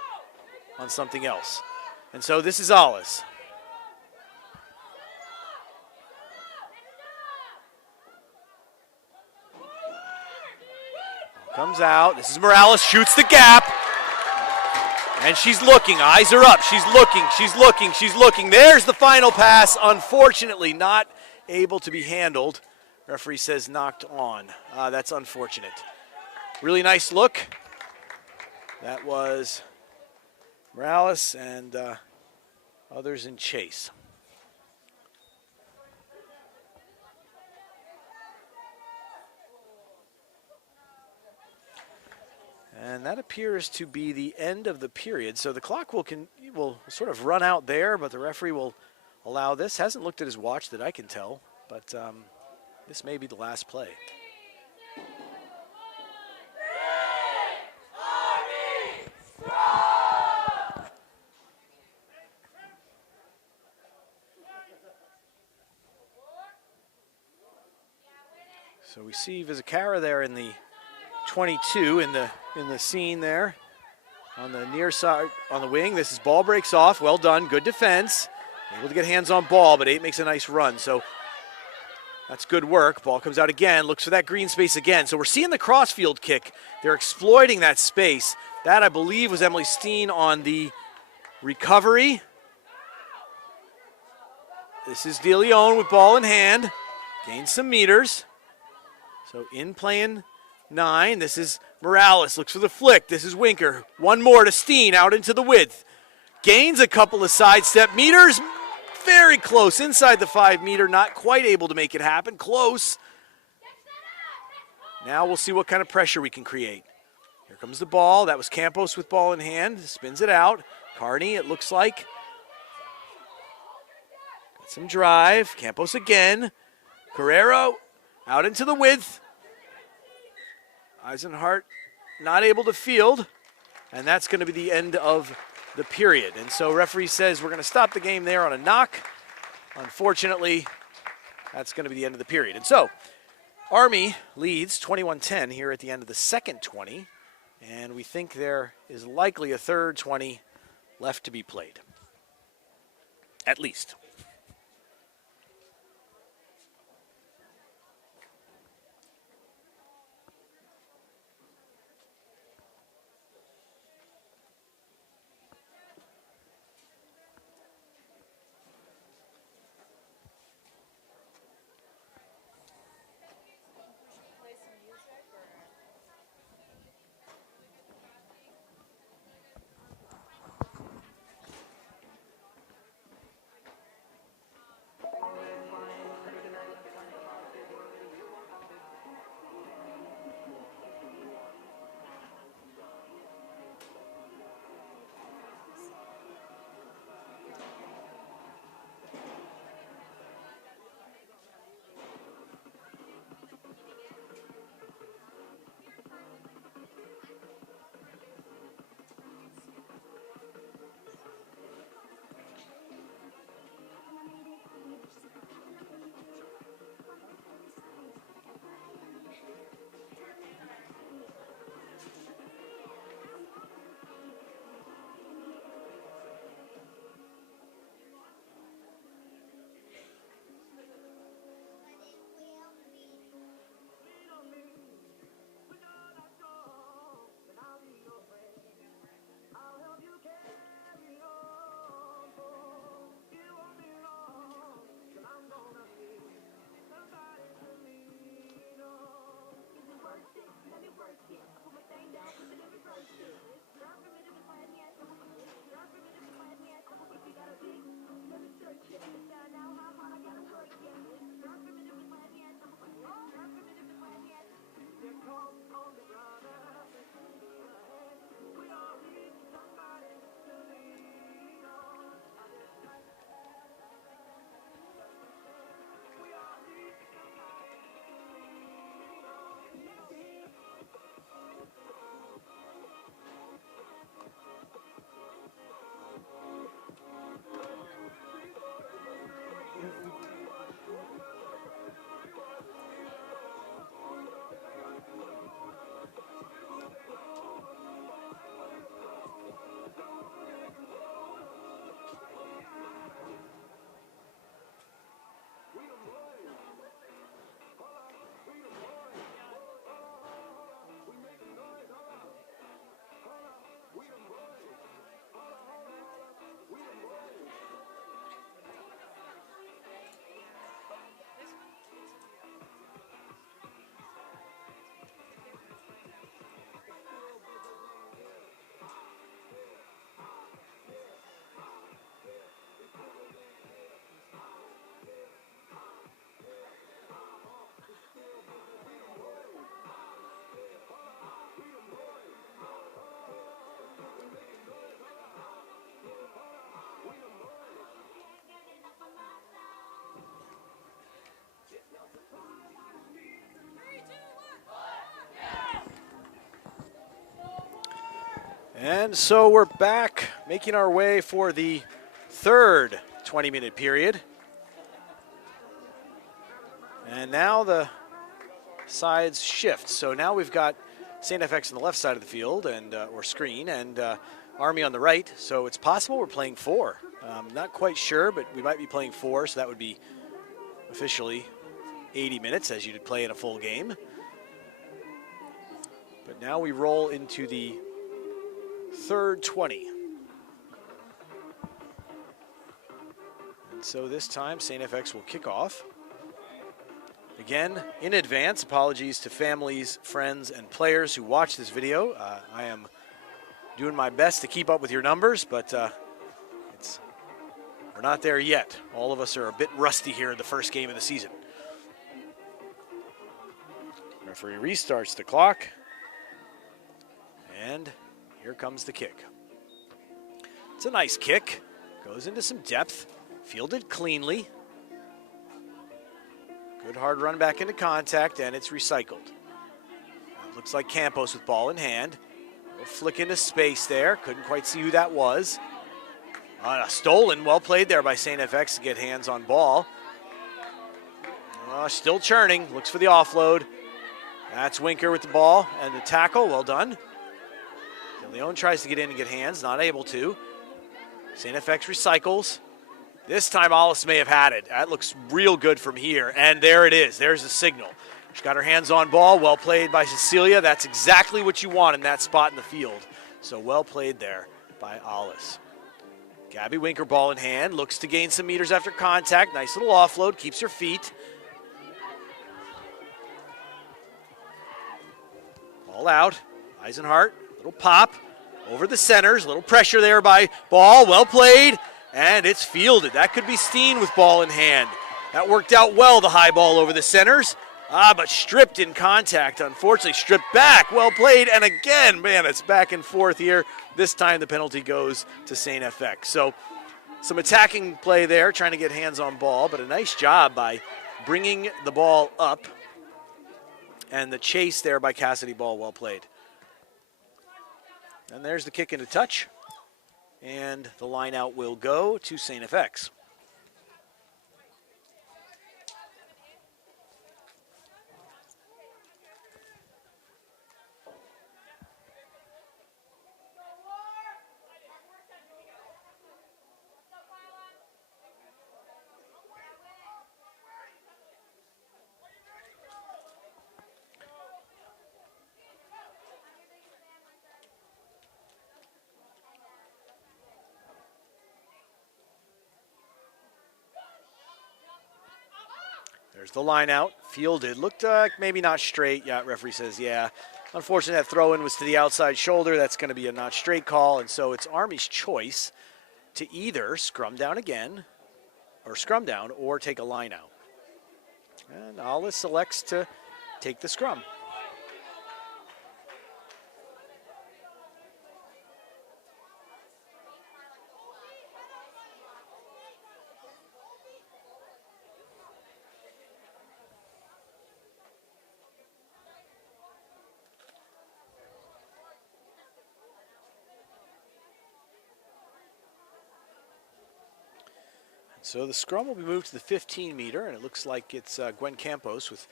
something else. And so this is Alice. Comes out. This is Morales, shoots the gap. And she's looking, eyes are up, she's looking. There's the final pass, unfortunately not able to be handled. Referee says knocked on. That's unfortunate. Really nice look. That was Morales and others in chase. And that appears to be the end of the period. So the clock will sort of run out there, but the referee will allow this. Hasn't looked at his watch that I can tell, but this may be the last play. So we see Vizcarra there in the 22 in the scene there on the near side on the wing. This is ball breaks off. Well done. Good defense. Able to get hands on ball, but 8 makes a nice run. So that's good work. Ball comes out again. Looks for that green space again. So we're seeing the crossfield kick. They're exploiting that space. That, I believe, was Emily Steen on the recovery. This is De Leon with ball in hand. Gains some meters. So in playing 9. This is Morales. Looks for the flick. This is Winker. One more to Steen out into the width. Gains a couple of sidestep meters. Very close. Inside the 5 meter. Not quite able to make it happen. Close. Now we'll see what kind of pressure we can create. Here comes the ball. That was Campos with ball in hand. Spins it out. Carney, it looks like. Got some drive. Campos again. Carrero out into the width. Eisenhart not able to field, and that's going to be the end of the period. And so referee says we're going to stop the game there on a knock. Unfortunately, that's going to be the end of the period. And so Army leads 21-10 here at the end of the second 20, and we think there is likely a third 20 left to be played, at least. And so we're back, making our way for the third 20-minute period. And now the sides shift. So now we've got St. FX on the left side of the field, and or screen, and Army on the right. So it's possible we're playing 4. Not quite sure, but we might be playing 4, so that would be officially 80 minutes, as you'd play in a full game. But now we roll into the third 20. And so this time, St. FX will kick off. Again, in advance, apologies to families, friends, and players who watch this video. I am doing my best to keep up with your numbers, but we're not there yet. All of us are a bit rusty here in the first game of the season. Referee restarts the clock. And here comes the kick. It's a nice kick. Goes into some depth. Fielded cleanly. Good hard run back into contact, and it's recycled. It looks like Campos with ball in hand. A flick into space there. Couldn't quite see who that was. Stolen. Well played there by St. FX to get hands on ball. Still churning. Looks for the offload. That's Winker with the ball and the tackle. Well done. Leon tries to get in and get hands, not able to. St. FX recycles. This time Alice may have had it. That looks real good from here, and there it is. There's the signal. She's got her hands on ball. Well played by Cecilia. That's exactly what you want in that spot in the field. So well played there by Alice. Gabby Winker, ball in hand, looks to gain some meters after contact. Nice little offload, keeps her feet. Ball out. Eisenhart. Little pop over the centers, little pressure there by Ball, well played, and it's fielded. That could be Steen with ball in hand. That worked out well, the high ball over the centers, but stripped in contact, unfortunately, stripped back, well played, and again, man, it's back and forth here. This time the penalty goes to St. FX. So some attacking play there, trying to get hands on ball, but a nice job by bringing the ball up, and the chase there by Cassidy Ball, well played. And there's the kick into touch. And the line out will go to St. FX. There's the line out, fielded, looked like maybe not straight. Yeah, referee says, yeah. Unfortunately, that throw-in was to the outside shoulder. That's going to be a not straight call, and so it's Army's choice to either scrum down again, or scrum down, or take a line out. And Alice selects to take the scrum. So the scrum will be moved to the 15-meter, and it looks like it's Gwen Campos with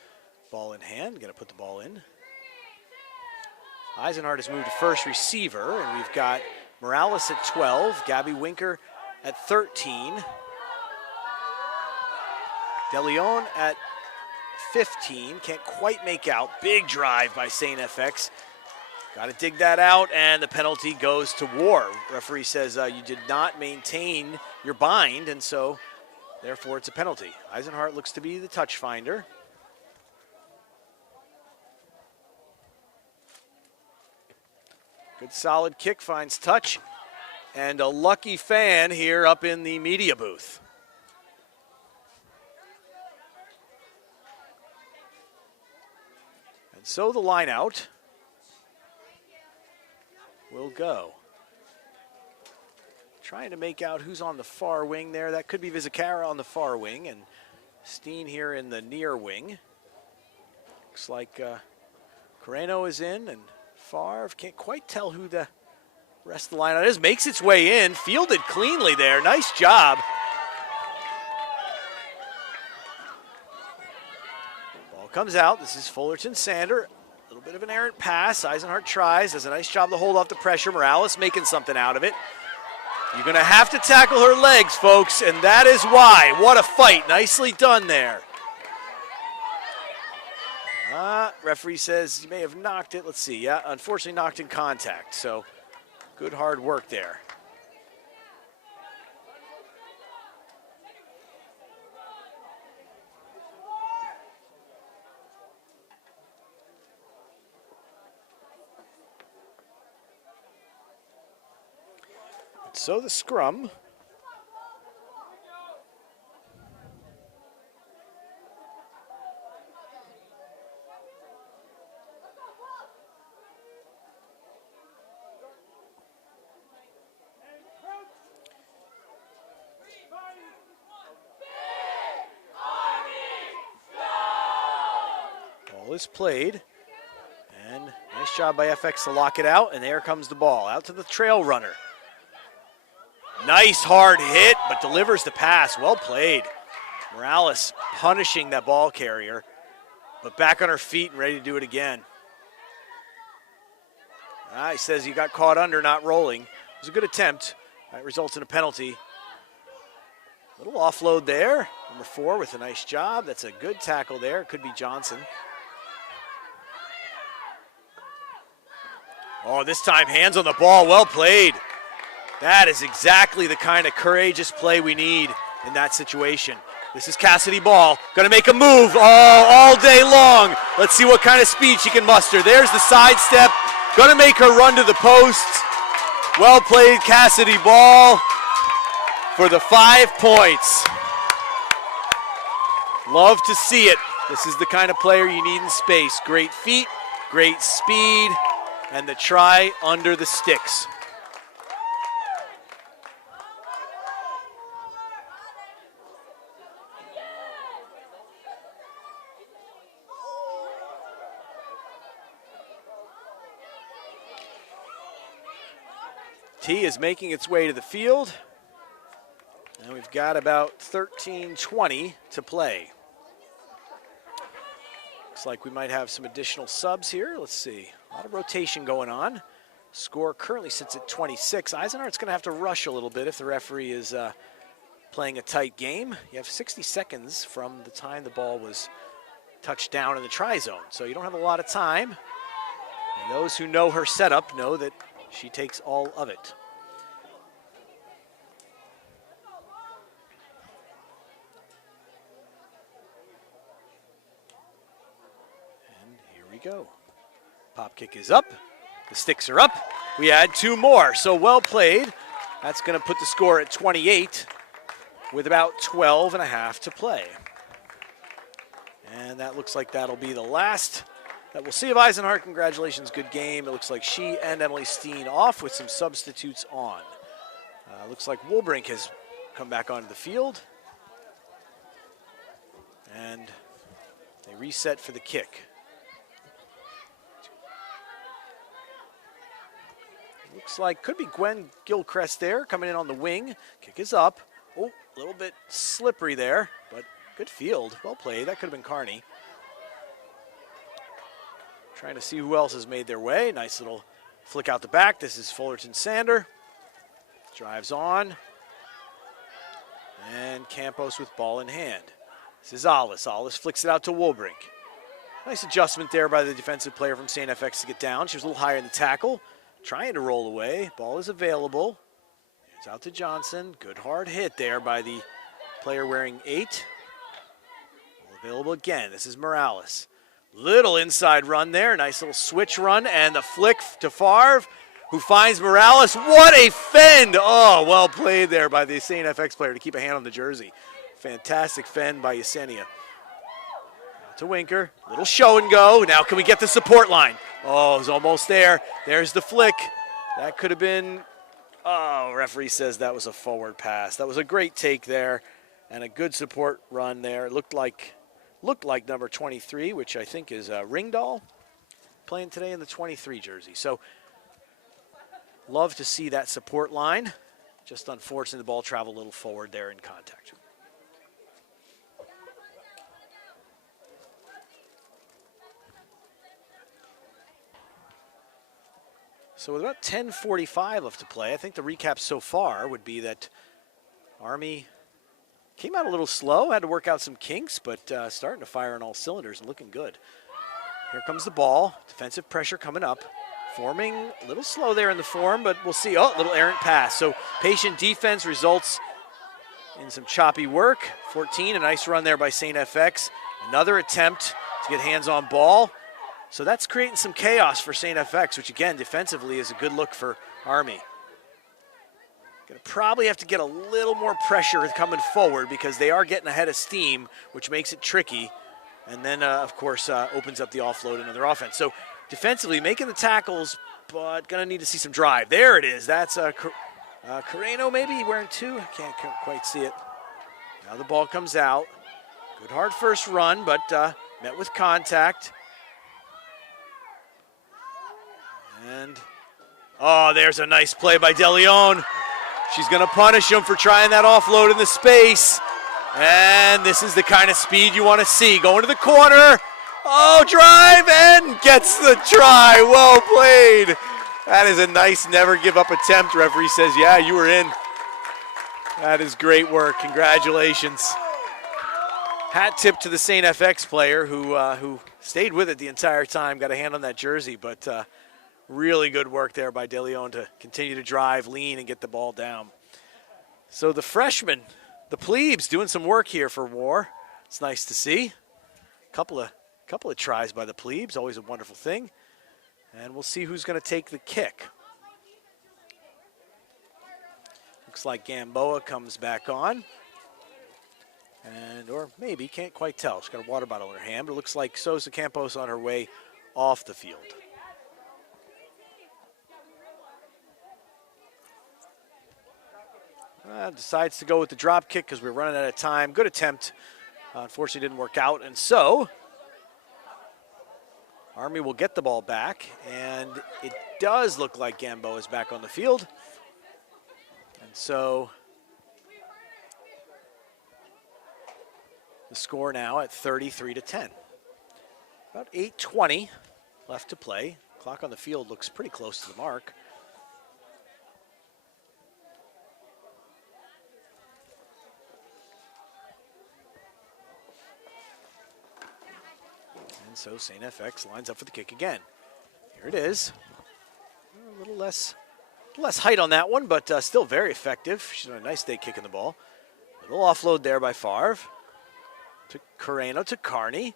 ball in hand. Going to put the ball in. Eisenhart has moved to first receiver, and we've got Morales at 12, Gabby Winker at 13, DeLeon at 15. Can't quite make out. Big drive by St. FX. Got to dig that out, and the penalty goes to War. Referee says you did not maintain your bind, and so therefore it's a penalty. Eisenhart looks to be the touch finder. Good solid kick, finds touch, and a lucky fan here up in the media booth. And so the line out will go. Trying to make out who's on the far wing there. That could be Vizcarra on the far wing, and Steen here in the near wing. Looks like Carreno is in, and Favre. Can't quite tell who the Rest of the line is, makes its way in, fielded cleanly there. Nice job. Ball comes out. This is Fullerton Sander. A little bit of an errant pass. Eisenhart tries, does a nice job to hold off the pressure. Morales making something out of it. You're going to have to tackle her legs, folks, and that is why. What a fight. Nicely done there. Referee says you may have knocked it. Let's see. Yeah, unfortunately knocked in contact. So good hard work there. So the scrum. Ball is played, and nice job by FX to lock it out, and there comes the ball out to the trail runner. Nice hard hit, but delivers the pass. Well played. Morales punishing that ball carrier, but back on her feet and ready to do it again. He says he got caught under, not rolling. It was a good attempt. That results in a penalty. Little offload there. Number 4 with a nice job. That's a good tackle there. It could be Johnson. Oh, this time hands on the ball. Well played. That is exactly the kind of courageous play we need in that situation. This is Cassidy Ball, gonna make a move all day long. Let's see what kind of speed she can muster. There's the sidestep, gonna make her run to the post. Well played, Cassidy Ball, for the 5 points. Love to see it. This is the kind of player you need in space. Great feet, great speed, and the try under the sticks. T is making its way to the field, and we've got about 13:20 to play. Looks like we might have some additional subs here. Let's see. A lot of rotation going on. Score currently sits at 26. Eisenhart's going to have to rush a little bit if the referee is playing a tight game. You have 60 seconds from the time the ball was touched down in the try zone, so you don't have a lot of time. And those who know her setup know that she takes all of it. And here we go. Pop kick is up. The sticks are up. We add 2 more, so well played. That's going to put the score at 28 with about 12 and a half to play. And that looks like that'll be the last that we'll see of Eisenhart. Congratulations, good game. It looks like she and Emily Steen off with some substitutes on. Looks like Woolbrink has come back onto the field. And they reset for the kick. Looks like could be Gwen Gilchrist there coming in on the wing. Kick is up. Oh, a little bit slippery there, but good field. Well played. That could have been Carney. Trying to see who else has made their way. Nice little flick out the back. This is Fullerton Sander. Drives on. And Campos with ball in hand. This is Alice. Alice flicks it out to Woolbrink. Nice adjustment there by the defensive player from STFX to get down. She was a little higher in the tackle. Trying to roll away. Ball is available. It's out to Johnson. Good hard hit there by the player wearing 8. Ball available again. This is Morales. Little inside run there. Nice little switch run. And the flick to Favre, who finds Morales. What a fend! Oh, well played there by the STFX player to keep a hand on the jersey. Fantastic fend by Yesenia. To Winker. Little show and go. Now can we get the support line? Oh, it's almost there. There's the flick. That could have been... Oh, referee says that was a forward pass. That was a great take there and a good support run there. It looked like number 23, which I think is Ringdahl, playing today in the 23 jersey. So Love to see that support line. Just unfortunately, the ball traveled a little forward there in contact. So with about 10:45 left to play, I think the recap so far would be that Army came out a little slow, had to work out some kinks, but starting to fire on all cylinders and looking good. Here comes the ball. Defensive pressure coming up. Forming a little slow there in the form, but we'll see. Oh, a little errant pass. So patient defense results in some choppy work. 14, a nice run there by St. FX. Another attempt to get hands on ball. So that's creating some chaos for St. FX, which again, defensively is a good look for Army. Gonna probably have to get a little more pressure coming forward because they are getting ahead of steam, which makes it tricky. And then, of course, opens up the offload and their offense. So defensively, making the tackles, but gonna need to see some drive. There it is. That's Carreno maybe wearing 2. I can't quite see it. Now the ball comes out. Good hard first run, but met with contact. And, oh, there's a nice play by DeLeon. She's gonna punish him for trying that offload in the space. And this is the kind of speed you want to see. Going to the corner. Oh, drive and gets the try. Well played. That is a nice never give up attempt. Referee says, yeah, you were in. That is great work. Congratulations. Hat tip to the St. FX player who stayed with it the entire time. Got a hand on that jersey, but really good work there by DeLeon to continue to drive, lean, and get the ball down. So the freshmen, the plebes, doing some work here for War. It's nice to see. Couple of tries by the plebes, always a wonderful thing. And we'll see who's going to take the kick. Looks like Gamboa comes back on. And, or maybe, can't quite tell. She's got a water bottle in her hand, but it looks like Sosa Campos on her way off the field. Decides to go with the drop kick because we're running out of time. Good attempt. Unfortunately didn't work out. And so Army will get the ball back. And it does look like Gamboa is back on the field. And so the score now at 33-10. About 8:20 left to play. Clock on the field looks pretty close to the mark. And so St. FX lines up for the kick again. Here it is. A little less height on that one, but still very effective. She's doing a nice day kicking the ball. Little offload there by Favre. To Carreno, to Carney.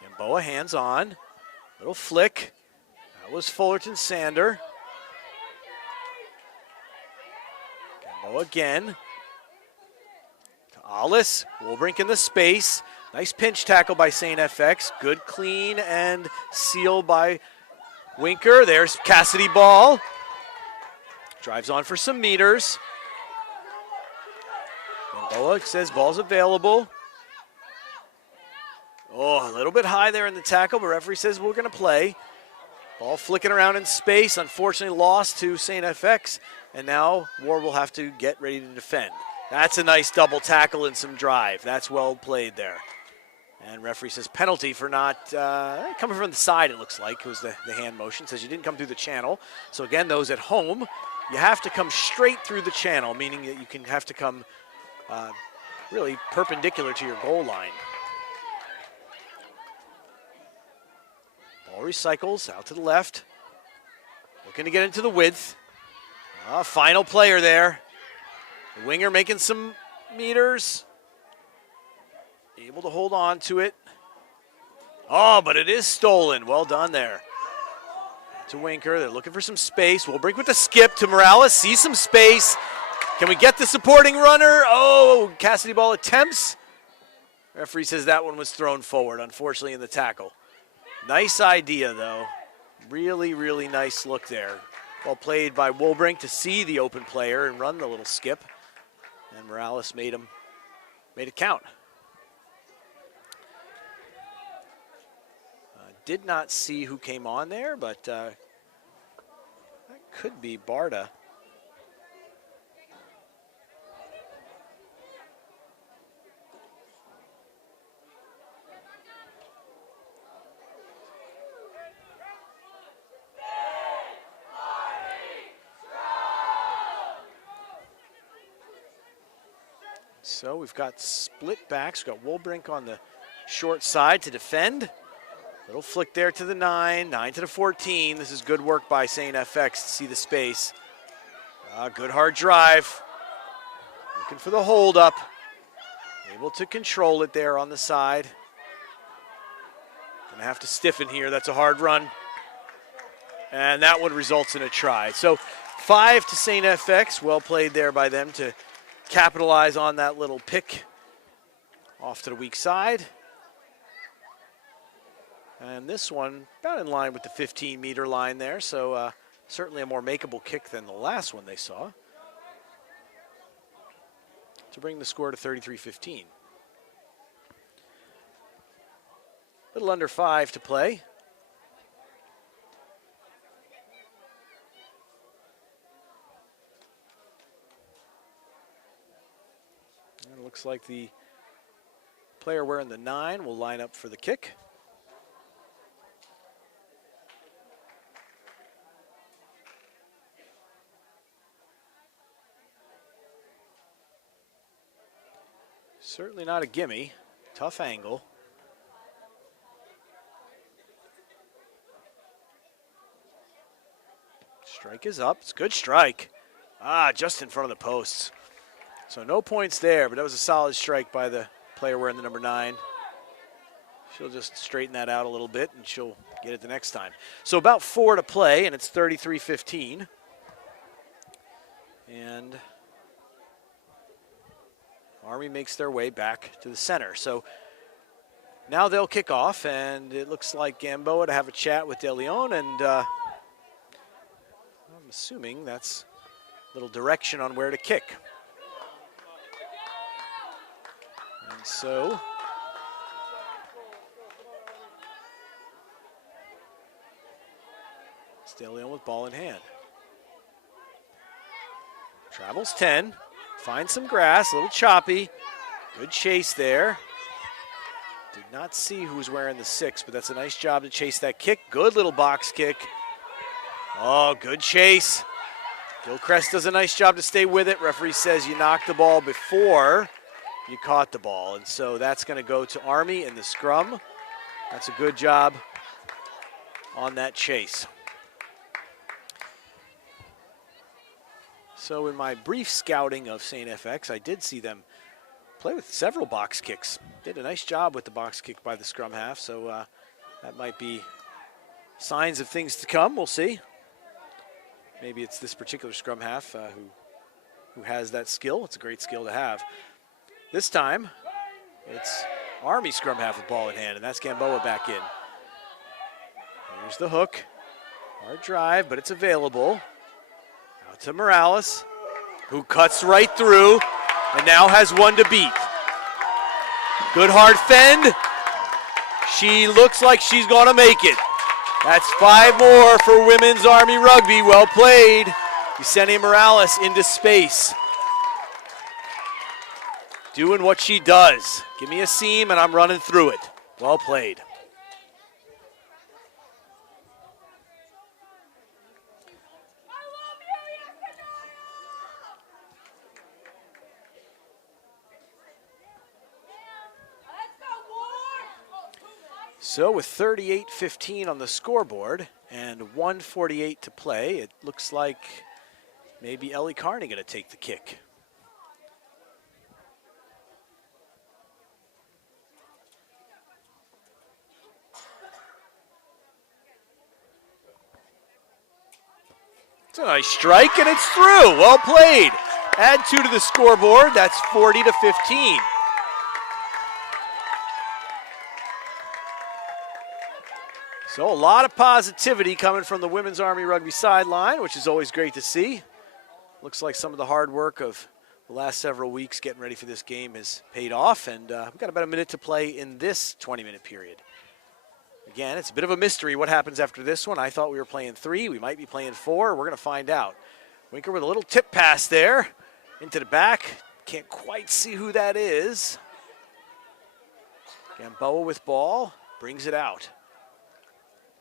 Gamboa hands on. Little flick. That was Fullerton Sander. Gamboa again. To Alice. Wolbrink in the space. Nice pinch tackle by St. FX. Good clean and seal by Winker. There's Cassidy Ball. Drives on for some meters. Gamboa says ball's available. Oh, a little bit high there in the tackle, but referee says we're going to play. Ball flicking around in space. Unfortunately lost to St. FX. And now War will have to get ready to defend. That's a nice double tackle and some drive. That's well played there. And referee says penalty for not coming from the side, it looks like. It was the hand motion. Says you didn't come through the channel. So again, those at home, you have to come straight through the channel, meaning that you can have to come really perpendicular to your goal line. Ball recycles out to the left. Looking to get into the width. Final player there. The winger making some meters. Able to hold on to it. Oh, but it is stolen. Well done there. To Winker. They're looking for some space. We'll break with the skip to Morales. See some space. Can we get the supporting runner? Oh, Cassidy Ball attempts. Referee says that one was thrown forward, unfortunately, in the tackle. Nice idea, though. Really, really nice look there. Well played by Wolbrink to see the open player and run the little skip. And Morales made it count. Did not see who came on there, but could be Barta. So we've got split backs. We've got Wolbrink on the short side to defend. Little flick there to the 9 to the 14. This is good work by St. FX to see the space. Good hard drive. Looking for the hold up. Able to control it there on the side. Gonna have to stiffen here. That's a hard run. And that one results in a try. So 5 to St. FX. Well played there by them to capitalize on that little pick off to the weak side. And this one about in line with the 15-meter line there, so certainly a more makeable kick than the last one they saw. To bring the score to 33-15. Little under 5 to play. And it looks like the player wearing the 9 will line up for the kick. Certainly not a gimme. Tough angle. Strike is up. It's a good strike. Just in front of the posts. So no points there, but that was a solid strike by the player wearing the number 9. She'll just straighten that out a little bit, and she'll get it the next time. So about 4 to play, and it's 33-15. And Army makes their way back to the center. So now they'll kick off, and it looks like Gamboa to have a chat with De Leon, and I'm assuming that's a little direction on where to kick. And so it's De Leon with ball in hand. Travels 10. Finds some grass, a little choppy. Good chase there. Did not see who was wearing the 6, but that's a nice job to chase that kick. Good little box kick. Oh, good chase. Gilchrist does a nice job to stay with it. Referee says you knocked the ball before you caught the ball. And so that's going to go to Army in the scrum. That's a good job on that chase. So in my brief scouting of St. FX, I did see them play with several box kicks. Did a nice job with the box kick by the scrum half, so that might be signs of things to come. We'll see. Maybe it's this particular scrum half who has that skill. It's a great skill to have. This time, it's Army scrum half with ball in hand, and that's Gamboa back in. Here's the hook. Hard drive, but it's available. Out to Morales, who cuts right through and now has one to beat. Good hard fend. She looks like she's going to make it. That's 5 more for Women's Army Rugby. Well played. Yesenia Morales into space. Doing what she does. Give me a seam and I'm running through it. Well played. So with 38-15 on the scoreboard and 1:48 to play, it looks like maybe Ellie Carney going to take the kick. It's a nice strike and it's through. Well played. Add 2 to the scoreboard. That's 40-15. So a lot of positivity coming from the Women's Army Rugby sideline, which is always great to see. Looks like some of the hard work of the last several weeks getting ready for this game has paid off, and we've got about a minute to play in this 20-minute period. Again, it's a bit of a mystery what happens after this one. I thought we were playing 3. We might be playing 4. We're going to find out. Winker with a little tip pass there into the back. Can't quite see who that is. Gamboa with ball. Brings it out.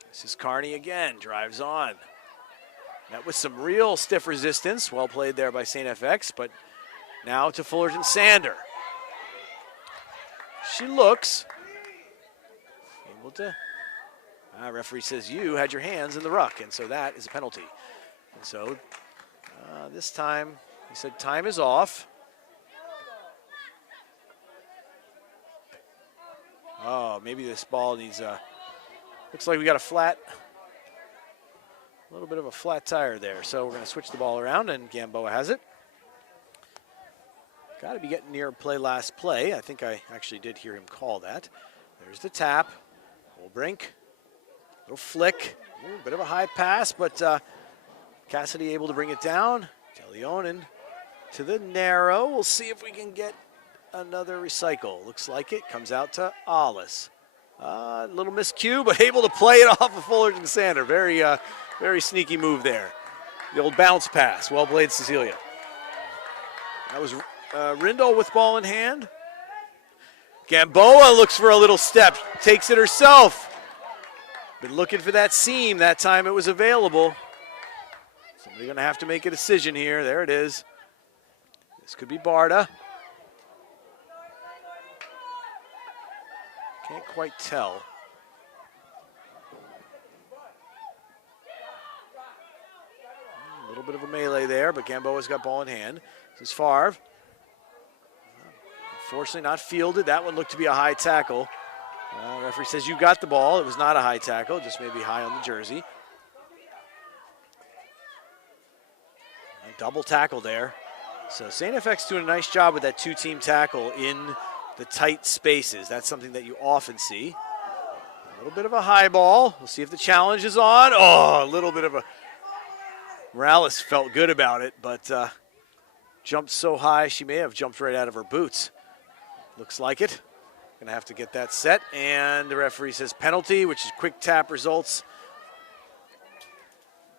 This is Carney again. Drives on. Met with some real stiff resistance. Well played there by St. FX, but now to Fullerton Sander. She looks able to. Referee says you had your hands in the ruck, and so that is a penalty. And so this time, he said time is off. Oh, maybe this ball needs looks like we got a little bit of a flat tire there. So we're going to switch the ball around, and Gamboa has it. Got to be getting near last play. I think I actually did hear him call that. There's the tap. Olbrink. Little flick. Ooh, bit of a high pass, but Cassidy able to bring it down. DeLeonin to the narrow. We'll see if we can get another recycle. Looks like it. Comes out to Ollis. Little miscue, but able to play it off of Fullerton Sander. Very sneaky move there. The old bounce pass. Well played, Cecilia. That was Rindle with ball in hand. Gamboa looks for a little step. Takes it herself. Been looking for that seam. That time it was available. Somebody's going to have to make a decision here. There it is. This could be Barta. Can't quite tell. A little bit of a melee there, but Gamboa's got ball in hand. This is Favre. Unfortunately not fielded. That one looked to be a high tackle. Referee says you got the ball. It was not a high tackle, just maybe high on the jersey. A double tackle there. So St. FX doing a nice job with that two-team tackle in the tight spaces. That's something that you often see. A little bit of a high ball. We'll see if the challenge is on. Oh, a little bit of a... Morales felt good about it, but jumped so high she may have jumped right out of her boots. Looks like it. Gonna have to get that set, and the referee says penalty, which is quick tap results.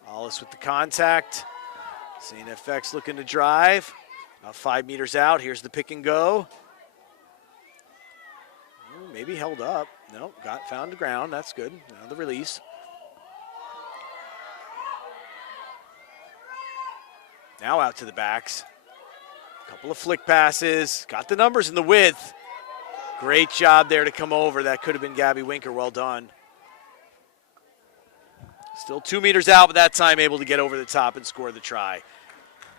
Ollis with the contact. St. FX looking to drive. About 5 meters out. Here's the pick and go. Ooh, maybe held up. No, found the ground. That's good. Now the release. Now out to the backs. Couple of flick passes. Got the numbers and the width. Great job there to come over. That could have been Gabby Winker. Well done. Still 2 meters out, but that time able to get over the top and score the try.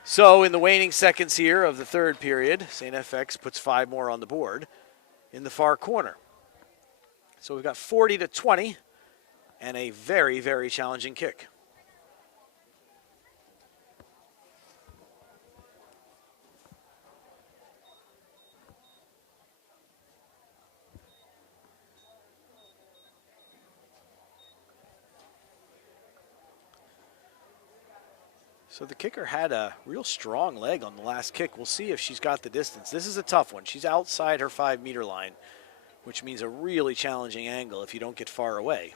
So in the waning seconds here of the third period, St. FX puts 5 more on the board in the far corner. So we've got 40-20 and a very, very challenging kick. So the kicker had a real strong leg on the last kick. We'll see if she's got the distance. This is a tough one. She's outside her 5 meter line, which means a really challenging angle if you don't get far away.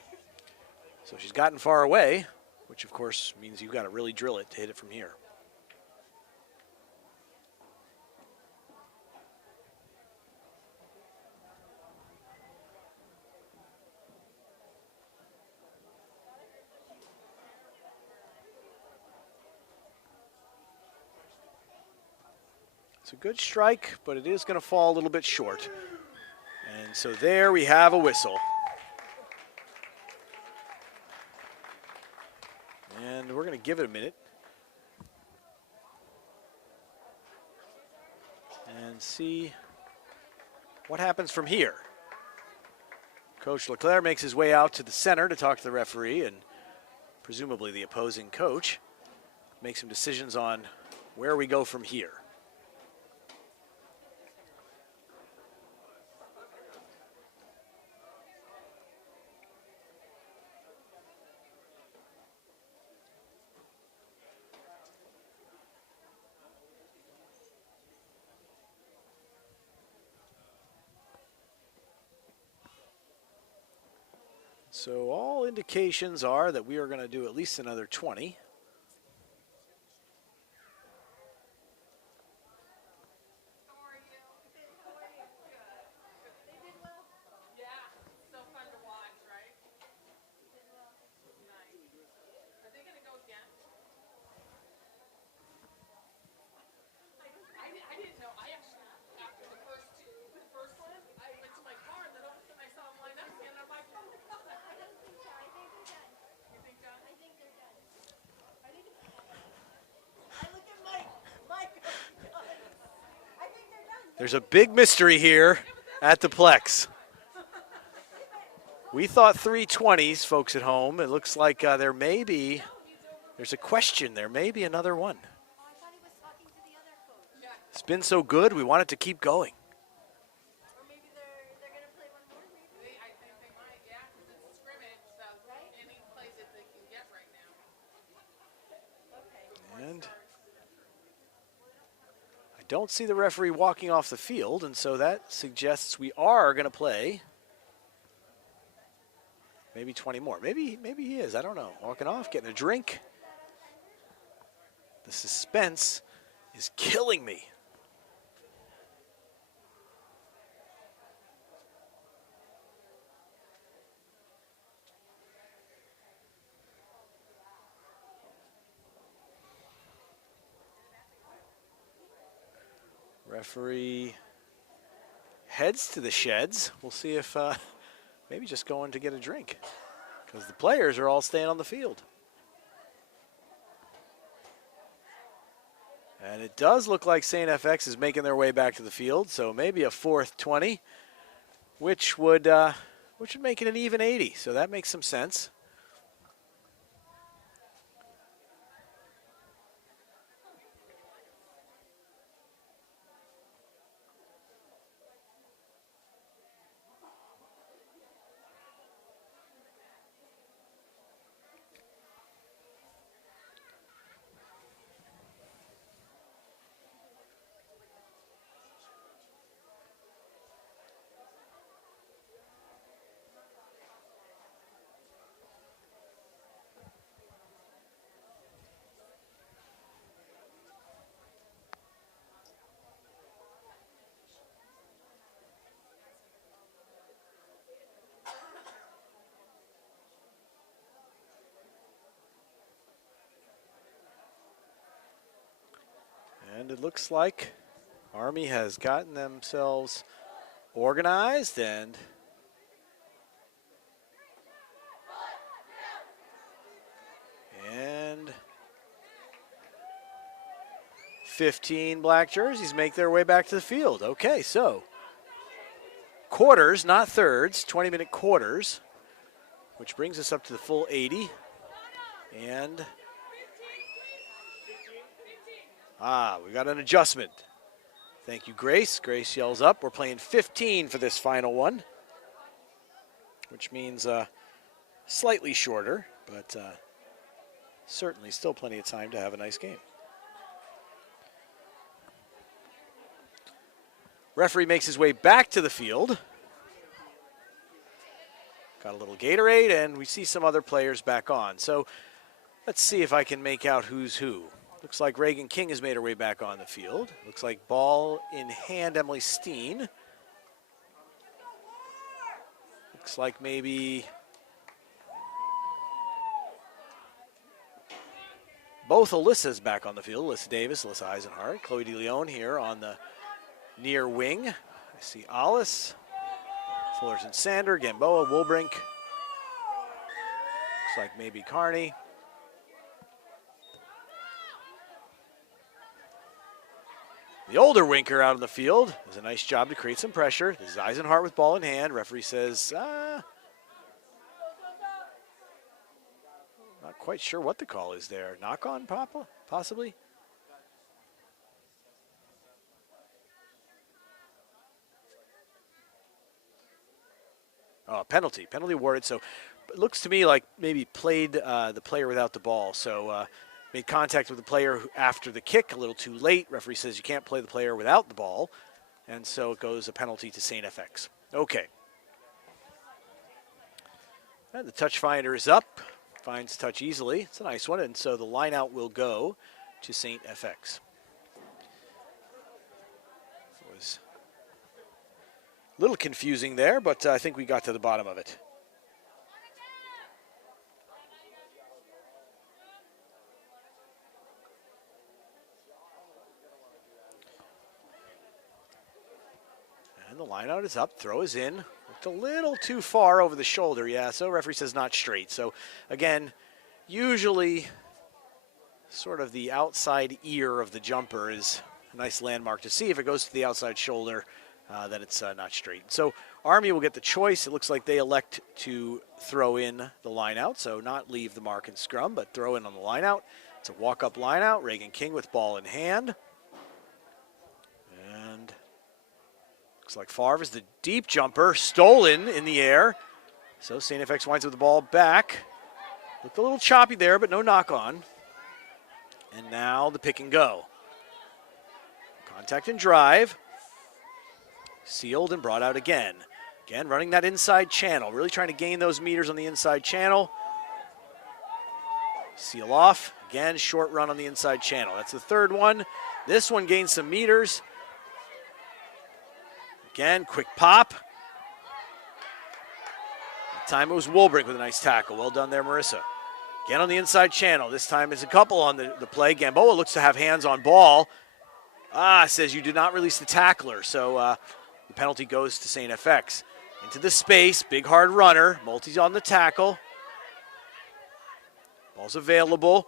So she's gotten far away, which of course means you've got to really drill it to hit it from here. It's a good strike, but it is going to fall a little bit short. And so there we have a whistle. And we're going to give it a minute. And see what happens from here. Coach Leclerc makes his way out to the center to talk to the referee and presumably the opposing coach. Make some decisions on where we go from here. So all indications are that we are going to do at least another 20. There's a big mystery here at the Plex. We thought 320s, folks at home. It looks like there's a question. There may be another one. It's been so good, we want it to keep going. Or maybe they're going to play one more, maybe? I think they might, yeah, because it's a scrimmage, so any place that they can get right now. And I don't see the referee walking off the field, and so that suggests we are going to play maybe 20 more. Maybe he is. I don't know. Walking off, getting a drink. The suspense is killing me. Referee heads to the sheds. We'll see if maybe just going to get a drink because the players are all staying on the field. And it does look like STFX is making their way back to the field, so maybe a fourth 20, which would make it an even 80. So that makes some sense. And it looks like Army has gotten themselves organized and and 15 black jerseys make their way back to the field. Okay, so quarters, not thirds, 20-minute quarters, which brings us up to the full 80. And we got an adjustment. Thank you, Grace. Grace yells up. We're playing 15 for this final one, which means slightly shorter, but certainly still plenty of time to have a nice game. Referee makes his way back to the field. Got a little Gatorade, and we see some other players back on. So let's see if I can make out who's who. Looks like Reagan King has made her way back on the field. Looks like ball in hand, Emily Steen. Looks like maybe both Alyssa's back on the field. Alyssa Davis, Alyssa Eisenhart. Chloe DeLeon here on the near wing. I see Alice, Fullerton Sander, Gamboa, Woolbrink. Looks like maybe Carney. The older Winker out on the field does a nice job to create some pressure. This is Eisenhart with ball in hand. Referee says, not quite sure what the call is there. Knock on, Papa, possibly? Oh, penalty awarded. So it looks to me like maybe played the player without the ball. So made contact with the player after the kick, a little too late. Referee says you can't play the player without the ball. And so it goes a penalty to STFX. Okay. And the touch finder is up. Finds touch easily. It's a nice one. And so the line out will go to St. FX. It was a little confusing there, but I think we got to the bottom of it. And the line out is up. Throw is in. Looked a little too far over the shoulder. Yeah, so referee says not straight. So again, usually sort of the outside ear of the jumper is a nice landmark to see. If it goes to the outside shoulder, then it's not straight. So Army will get the choice. It looks like they elect to throw in the line out, so not leave the mark and scrum, but throw in on the line out. It's a walk-up line out. Reagan King with ball in hand. And looks like Favre is the deep jumper, stolen in the air. So St. FX winds up with the ball back. Looked a little choppy there, but no knock on. And now the pick and go. Contact and drive. Sealed and brought out again. Again, running that inside channel. Really trying to gain those meters on the inside channel. Seal off. Again, short run on the inside channel. That's the third one. This one gains some meters. Again, quick pop. That time it was Woolbrink with a nice tackle. Well done there, Marissa. Again on the inside channel. This time it's a couple on the play. Gamboa looks to have hands on ball. Says you did not release the tackler. So the penalty goes to St. FX. Into the space, big hard runner. Multi's on the tackle. Ball's available.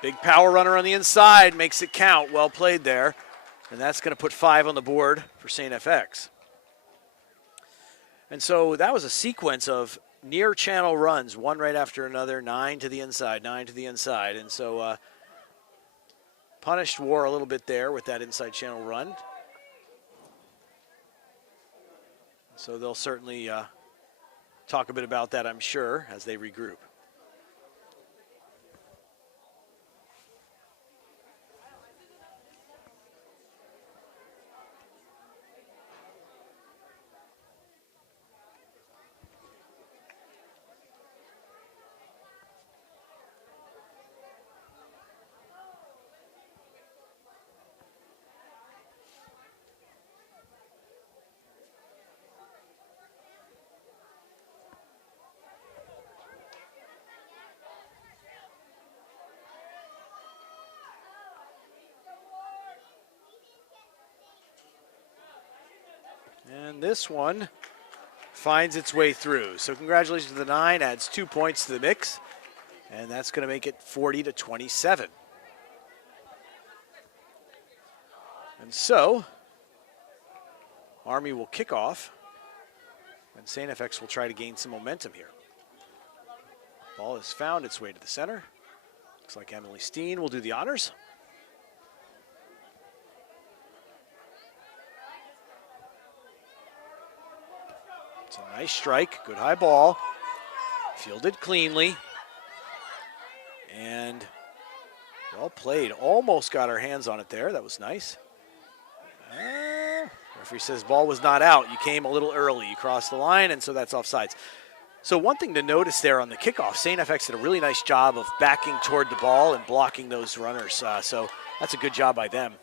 Big power runner on the inside, makes it count. Well played there. And that's going to put 5 on the board for St. FX. And so that was a sequence of near channel runs, one right after another, 9 to the inside, 9 to the inside. And so punished War a little bit there with that inside channel run. So they'll certainly talk a bit about that, I'm sure, as they regroup. And this one finds its way through. So congratulations to the 9, adds 2 points to the mix. And that's going to make it 40-27. And so Army will kick off. And St. FX will try to gain some momentum here. Ball has found its way to the center. Looks like Emily Steen will do the honors. It's a nice strike, good high ball. Fielded cleanly. And well played. Almost got our hands on it there. That was nice. Referee says ball was not out. You came a little early. You crossed the line, and so that's offsides. So one thing to notice there on the kickoff, St. FX did a really nice job of backing toward the ball and blocking those runners. So that's a good job by them.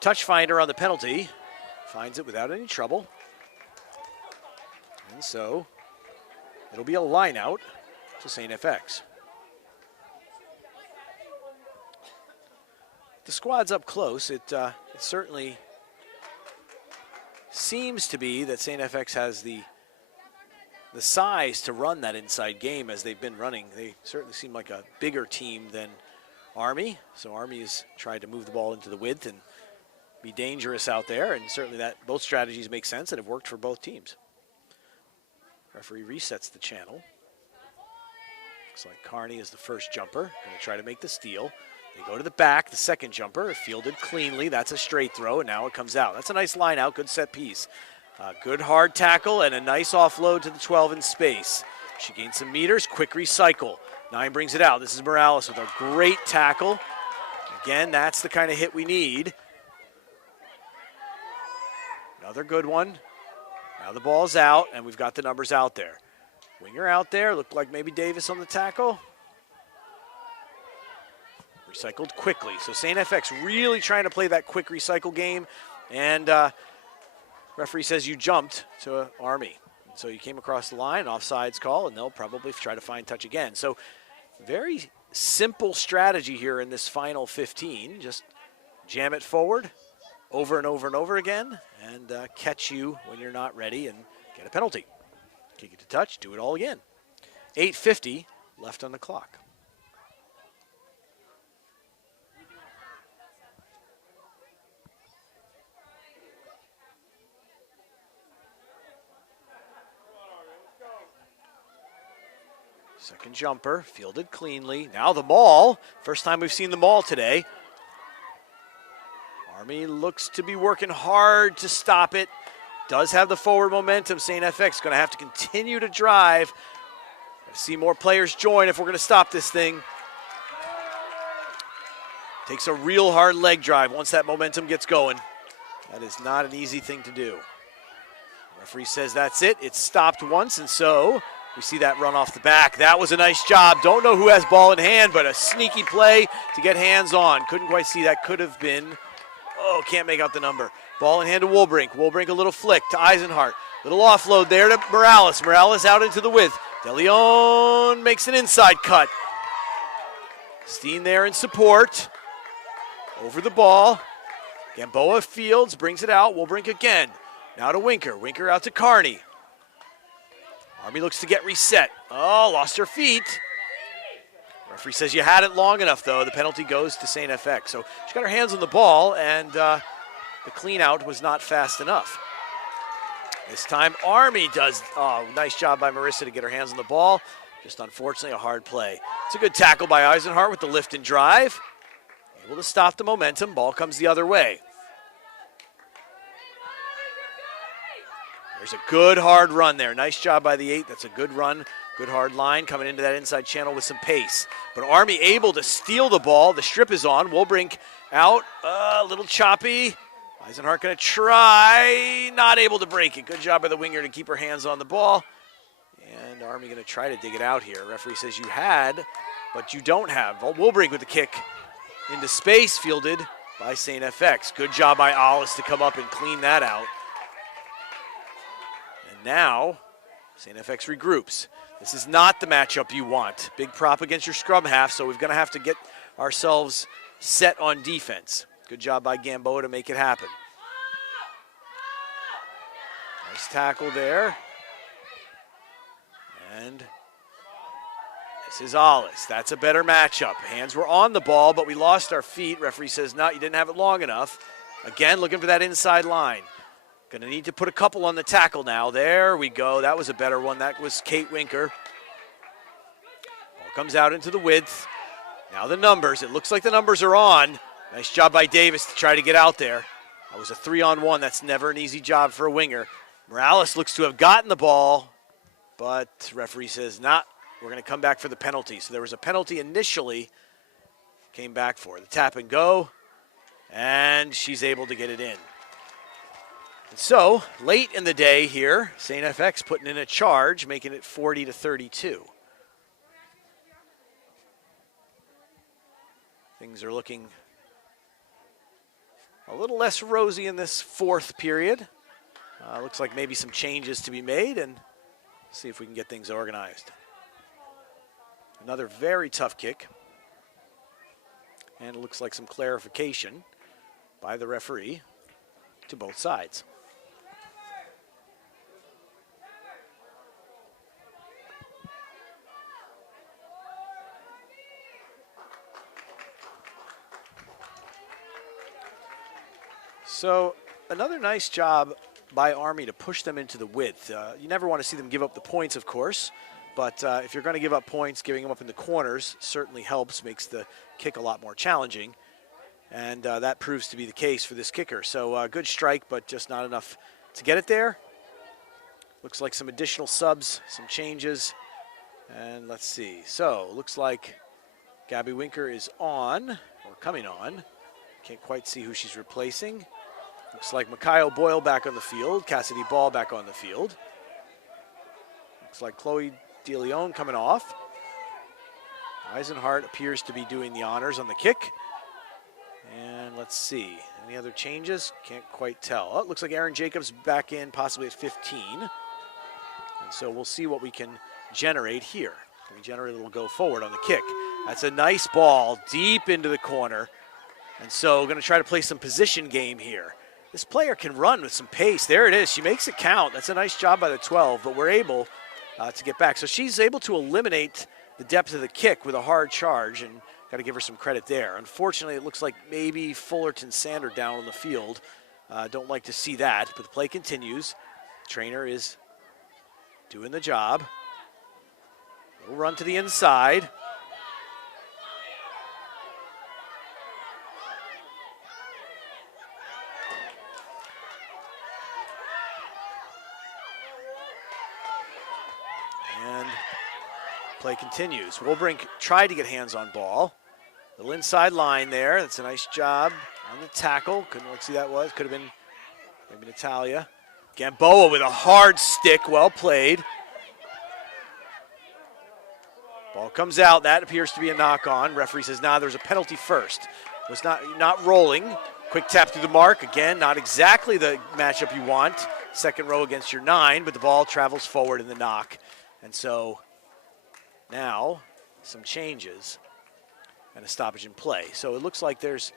Touch finder on the penalty. Finds it without any trouble. And so it'll be a line out to St. FX. The squad's up close. It certainly seems to be that St. FX has the size to run that inside game as they've been running. They certainly seem like a bigger team than Army. So Army has tried to move the ball into the width and be dangerous out there, and certainly that both strategies make sense and have worked for both teams. Referee resets the channel. Looks like Carney is the first jumper. Going to try to make the steal. They go to the back. The second jumper fielded cleanly. That's a straight throw, and now it comes out. That's a nice line out. Good set piece. Good hard tackle and a nice offload to the 12 in space. She gains some meters. Quick recycle. 9 brings it out. This is Morales with a great tackle. Again, that's the kind of hit we need. Another good one. Now the ball's out, and we've got the numbers out there. Winger out there, looked like maybe Davis on the tackle. Recycled quickly. So St. FX really trying to play that quick recycle game. And referee says you jumped to Army. So you came across the line, offsides call, and they'll probably try to find touch again. So very simple strategy here in this final 15. Just jam it forward over and over and over again and catch you when you're not ready and get a penalty. Kick it to touch, do it all again. 8:50 left on the clock. Second jumper, fielded cleanly. Now the maul. First time we've seen the maul today. Army looks to be working hard to stop it. Does have the forward momentum. St. FX going to have to continue to drive. See more players join if we're going to stop this thing. Takes a real hard leg drive once that momentum gets going. That is not an easy thing to do. Referee says that's it. It's stopped once, and so we see that run off the back. That was a nice job. Don't know who has ball in hand, but a sneaky play to get hands on. Couldn't quite see that. Could have been, oh, can't make out the number. Ball in hand to Woolbrink. Woolbrink a little flick to Eisenhart. Little offload there to Morales. Morales out into the width. De Leon makes an inside cut. Steen there in support. Over the ball. Gamboa fields, brings it out. Woolbrink again. Now to Winker. Winker out to Carney. Army looks to get reset. Oh, lost her feet. Referee says you had it long enough, though. The penalty goes to St. FX. So she got her hands on the ball, and the clean out was not fast enough. This time, Army does, oh, nice job by Marissa to get her hands on the ball. Just unfortunately a hard play. It's a good tackle by Eisenhart with the lift and drive. Able to stop the momentum. Ball comes the other way. There's a good hard run there. Nice job by the 8. That's a good run. Good hard line coming into that inside channel with some pace. But Army able to steal the ball. The strip is on. Woolbrink out. A little choppy. Eisenhart going to try. Not able to break it. Good job by the winger to keep her hands on the ball. And Army going to try to dig it out here. Referee says you had, but you don't have. Woolbrink with the kick into space, fielded by St. FX. Good job by Alice to come up and clean that out. Now, St. FX regroups. This is not the matchup you want. Big prop against your scrum half, so we're going to have to get ourselves set on defense. Good job by Gamboa to make it happen. Nice tackle there. And this is Alice. That's a better matchup. Hands were on the ball, but we lost our feet. Referee says, no, you didn't have it long enough. Again, looking for that inside line. Going to need to put a couple on the tackle now. There we go. That was a better one. That was Kate Winker. Ball comes out into the width. Now the numbers. It looks like the numbers are on. Nice job by Davis to try to get out there. That was a 3-on-1. That's never an easy job for a winger. Morales looks to have gotten the ball, but referee says, not. We're going to come back for the penalty. So there was a penalty initially. Came back for the tap and go, and she's able to get it in. So, late in the day here, St. FX putting in a charge, making it 40-32. Things are looking a little less rosy in this fourth period. Looks like maybe some changes to be made, and see if we can get things organized. Another very tough kick. And it looks like some clarification by the referee to both sides. So another nice job by Army to push them into the width. You never want to see them give up the points, of course, but if you're going to give up points, giving them up in the corners certainly helps, makes the kick a lot more challenging, and that proves to be the case for this kicker. So good strike, but just not enough to get it there. Looks like some additional subs, some changes, and let's see. So looks like Gabby Winker is on, or coming on. Can't quite see who she's replacing. Looks like Mikhail Boyle back on the field. Cassidy Ball back on the field. Looks like Chloe DeLeon coming off. Eisenhart appears to be doing the honors on the kick. And let's see, any other changes? Can't quite tell. Oh, it looks like Aaron Jacobs back in, possibly at 15. And so we'll see what we can generate here. Can we generate a little go forward on the kick? That's a nice ball deep into the corner. And so we're going to try to play some position game here. This player can run with some pace. There it is. She makes it count. That's a nice job by the 12, but we're able to get back. So she's able to eliminate the depth of the kick with a hard charge, and got to give her some credit there. Unfortunately, it looks like maybe Fullerton Sander down on the field. Don't like to see that, but the play continues. Trainer is doing the job. We'll run to the inside. And play continues. Wilbrink tried to get hands on ball. Little inside line there. That's a nice job on the tackle. Couldn't look see that was. Could have been maybe Natalia. Gamboa with a hard stick. Well played. Ball comes out. That appears to be a knock on. Referee says, nah, there's a penalty first. Was not rolling. Quick tap through the mark. Again, not exactly the matchup you want. Second row against your 9, but the ball travels forward in the knock. And so now some changes and a stoppage in play. So it looks like there's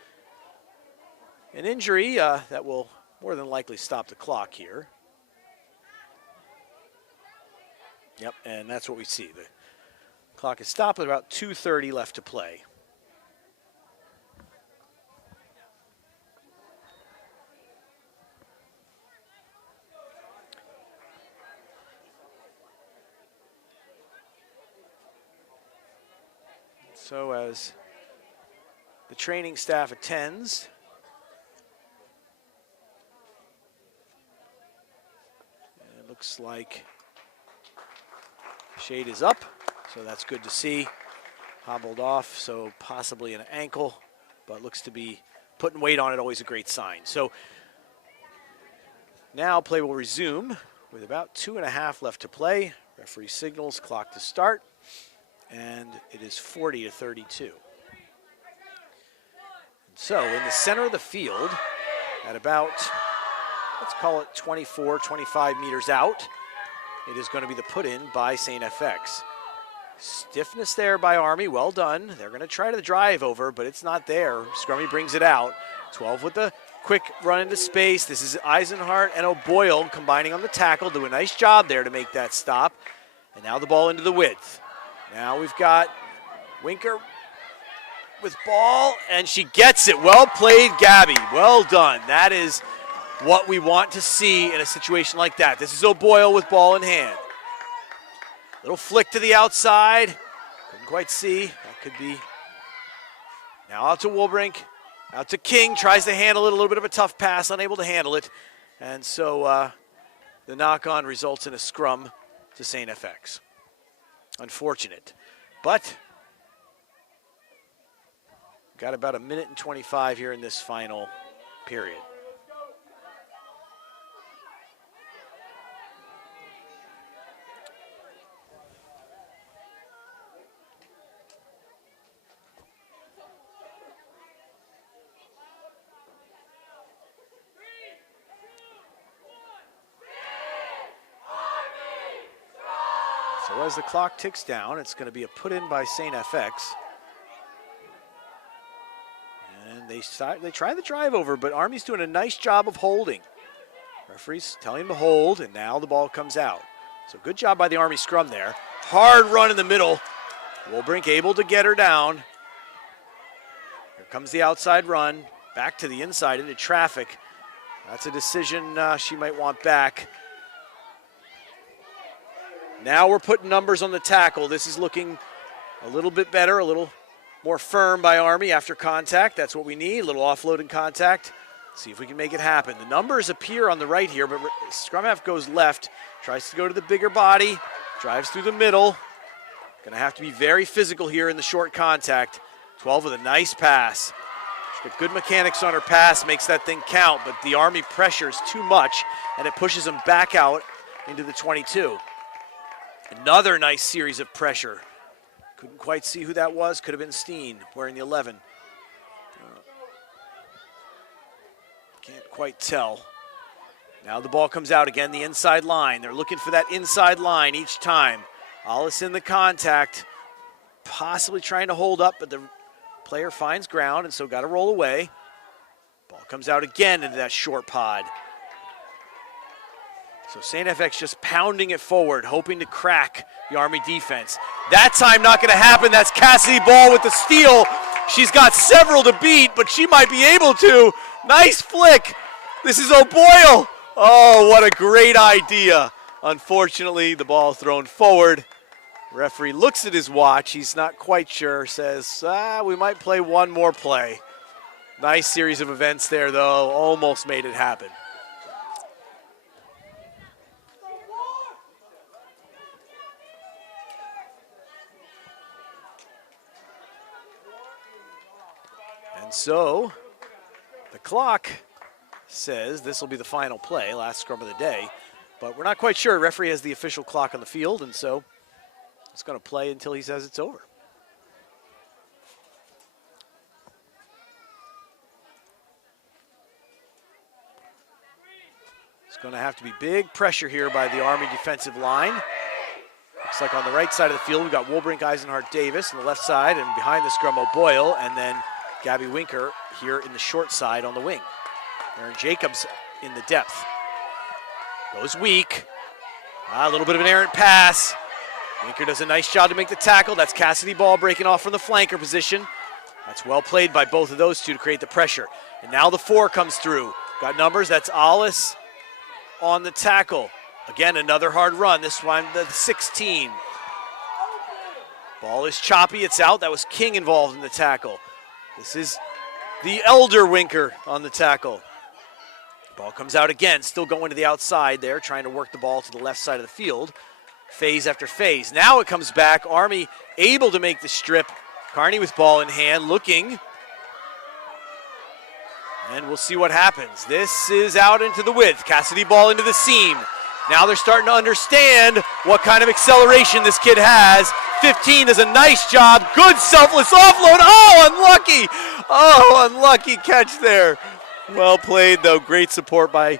an injury that will more than likely stop the clock here. Yep, and that's what we see. The clock is stopped with about 2:30 left to play. So as the training staff attends, it looks like shade is up, so that's good to see. Hobbled off, so possibly an ankle, but looks to be putting weight on it, always a great sign. So now play will resume with about 2.5 left to play. Referee signals clock to start, and it is 40-32. So in the center of the field, at about, let's call it 24, 25 meters out, it is going to be the put-in by St. FX. Stiffness there by Army, well done. They're going to try to drive over, but it's not there. Scrummy brings it out. 12 with the quick run into space. This is Eisenhart and O'Boyle combining on the tackle. Do a nice job there to make that stop. And now the ball into the width. Now we've got Winker with ball, and she gets it. Well played, Gabby. Well done. That is what we want to see in a situation like that. This is O'Boyle with ball in hand. Little flick to the outside. Couldn't quite see. That could be. Now out to Wilbrink. Out to King. Tries to handle it. A little bit of a tough pass. Unable to handle it. And so the knock-on results in a scrum to St. FX. Unfortunate. But got about 1:25 here in this final period. So as the clock ticks down, it's going to be a put-in by St. FX. And they try the drive over, but Army's doing a nice job of holding. Referee's telling him to hold, and now the ball comes out. So good job by the Army scrum there. Hard run in the middle. Wilbrink able to get her down. Here comes the outside run. Back to the inside into traffic. That's a decision she might want back. Now we're putting numbers on the tackle. This is looking a little bit better, a little more firm by Army after contact. That's what we need, a little offloading contact. See if we can make it happen. The numbers appear on the right here, but scrum half goes left, tries to go to the bigger body, drives through the middle. Gonna have to be very physical here in the short contact. 12 with a nice pass. She's got good mechanics on her pass, makes that thing count, but the Army pressures too much, and it pushes them back out into the 22. Another nice series of pressure. Couldn't quite see who that was. Could have been Steen wearing the 11. Can't quite tell. Now the ball comes out again, the inside line. They're looking for that inside line each time. Alice in the contact, possibly trying to hold up, but the player finds ground, and so got to roll away. Ball comes out again into that short pod. So St. FX just pounding it forward, hoping to crack the Army defense. That time not going to happen. That's Cassidy Ball with the steal. She's got several to beat, but she might be able to. Nice flick. This is O'Boyle. Oh, what a great idea. Unfortunately, the ball thrown forward. Referee looks at his watch. He's not quite sure. Says, we might play one more play. Nice series of events there, though. Almost made it happen. And so the clock says this will be the final play, last scrum of the day. But we're not quite sure. Referee has the official clock on the field, and so it's going to play until he says it's over. It's going to have to be big pressure here by the Army defensive line. Looks like on the right side of the field, we've got Wolbrink, Eisenhart, Davis on the left side, and behind the scrum, O'Boyle, and then Gabby Winker here in the short side on the wing. Aaron Jacobs in the depth. Goes weak. A little bit of an errant pass. Winker does a nice job to make the tackle. That's Cassidy Ball breaking off from the flanker position. That's well played by both of those two to create the pressure. And now the 4 comes through. Got numbers. That's Alice on the tackle. Again, another hard run. This one, the 16. Ball is choppy. It's out. That was King involved in the tackle. This is the elder Winker on the tackle. Ball comes out again, still going to the outside there, trying to work the ball to the left side of the field. Phase after phase. Now it comes back. Army able to make the strip. Carney with ball in hand, looking. And we'll see what happens. This is out into the width. Cassidy Ball into the seam. Now they're starting to understand what kind of acceleration this kid has. 15 does a nice job. Good selfless offload. Oh, unlucky. Oh, unlucky catch there. Well played, though. Great support by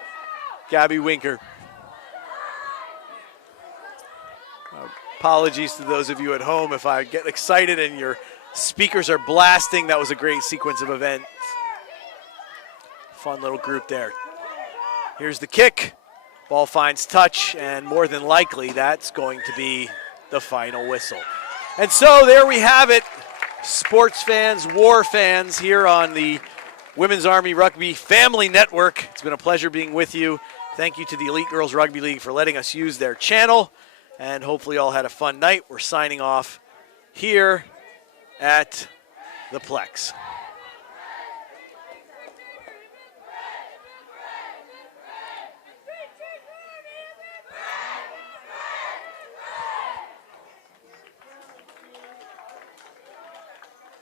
Gabby Winker. Apologies to those of you at home if I get excited and your speakers are blasting. That was a great sequence of events. Fun little group there. Here's the kick. Ball finds touch, and more than likely, that's going to be the final whistle. And so there we have it. Sports fans, war fans here on the Women's Army Rugby Family Network. It's been a pleasure being with you. Thank you to the Elite Girls Rugby League for letting us use their channel. And hopefully you all had a fun night. We're signing off here at the Plex.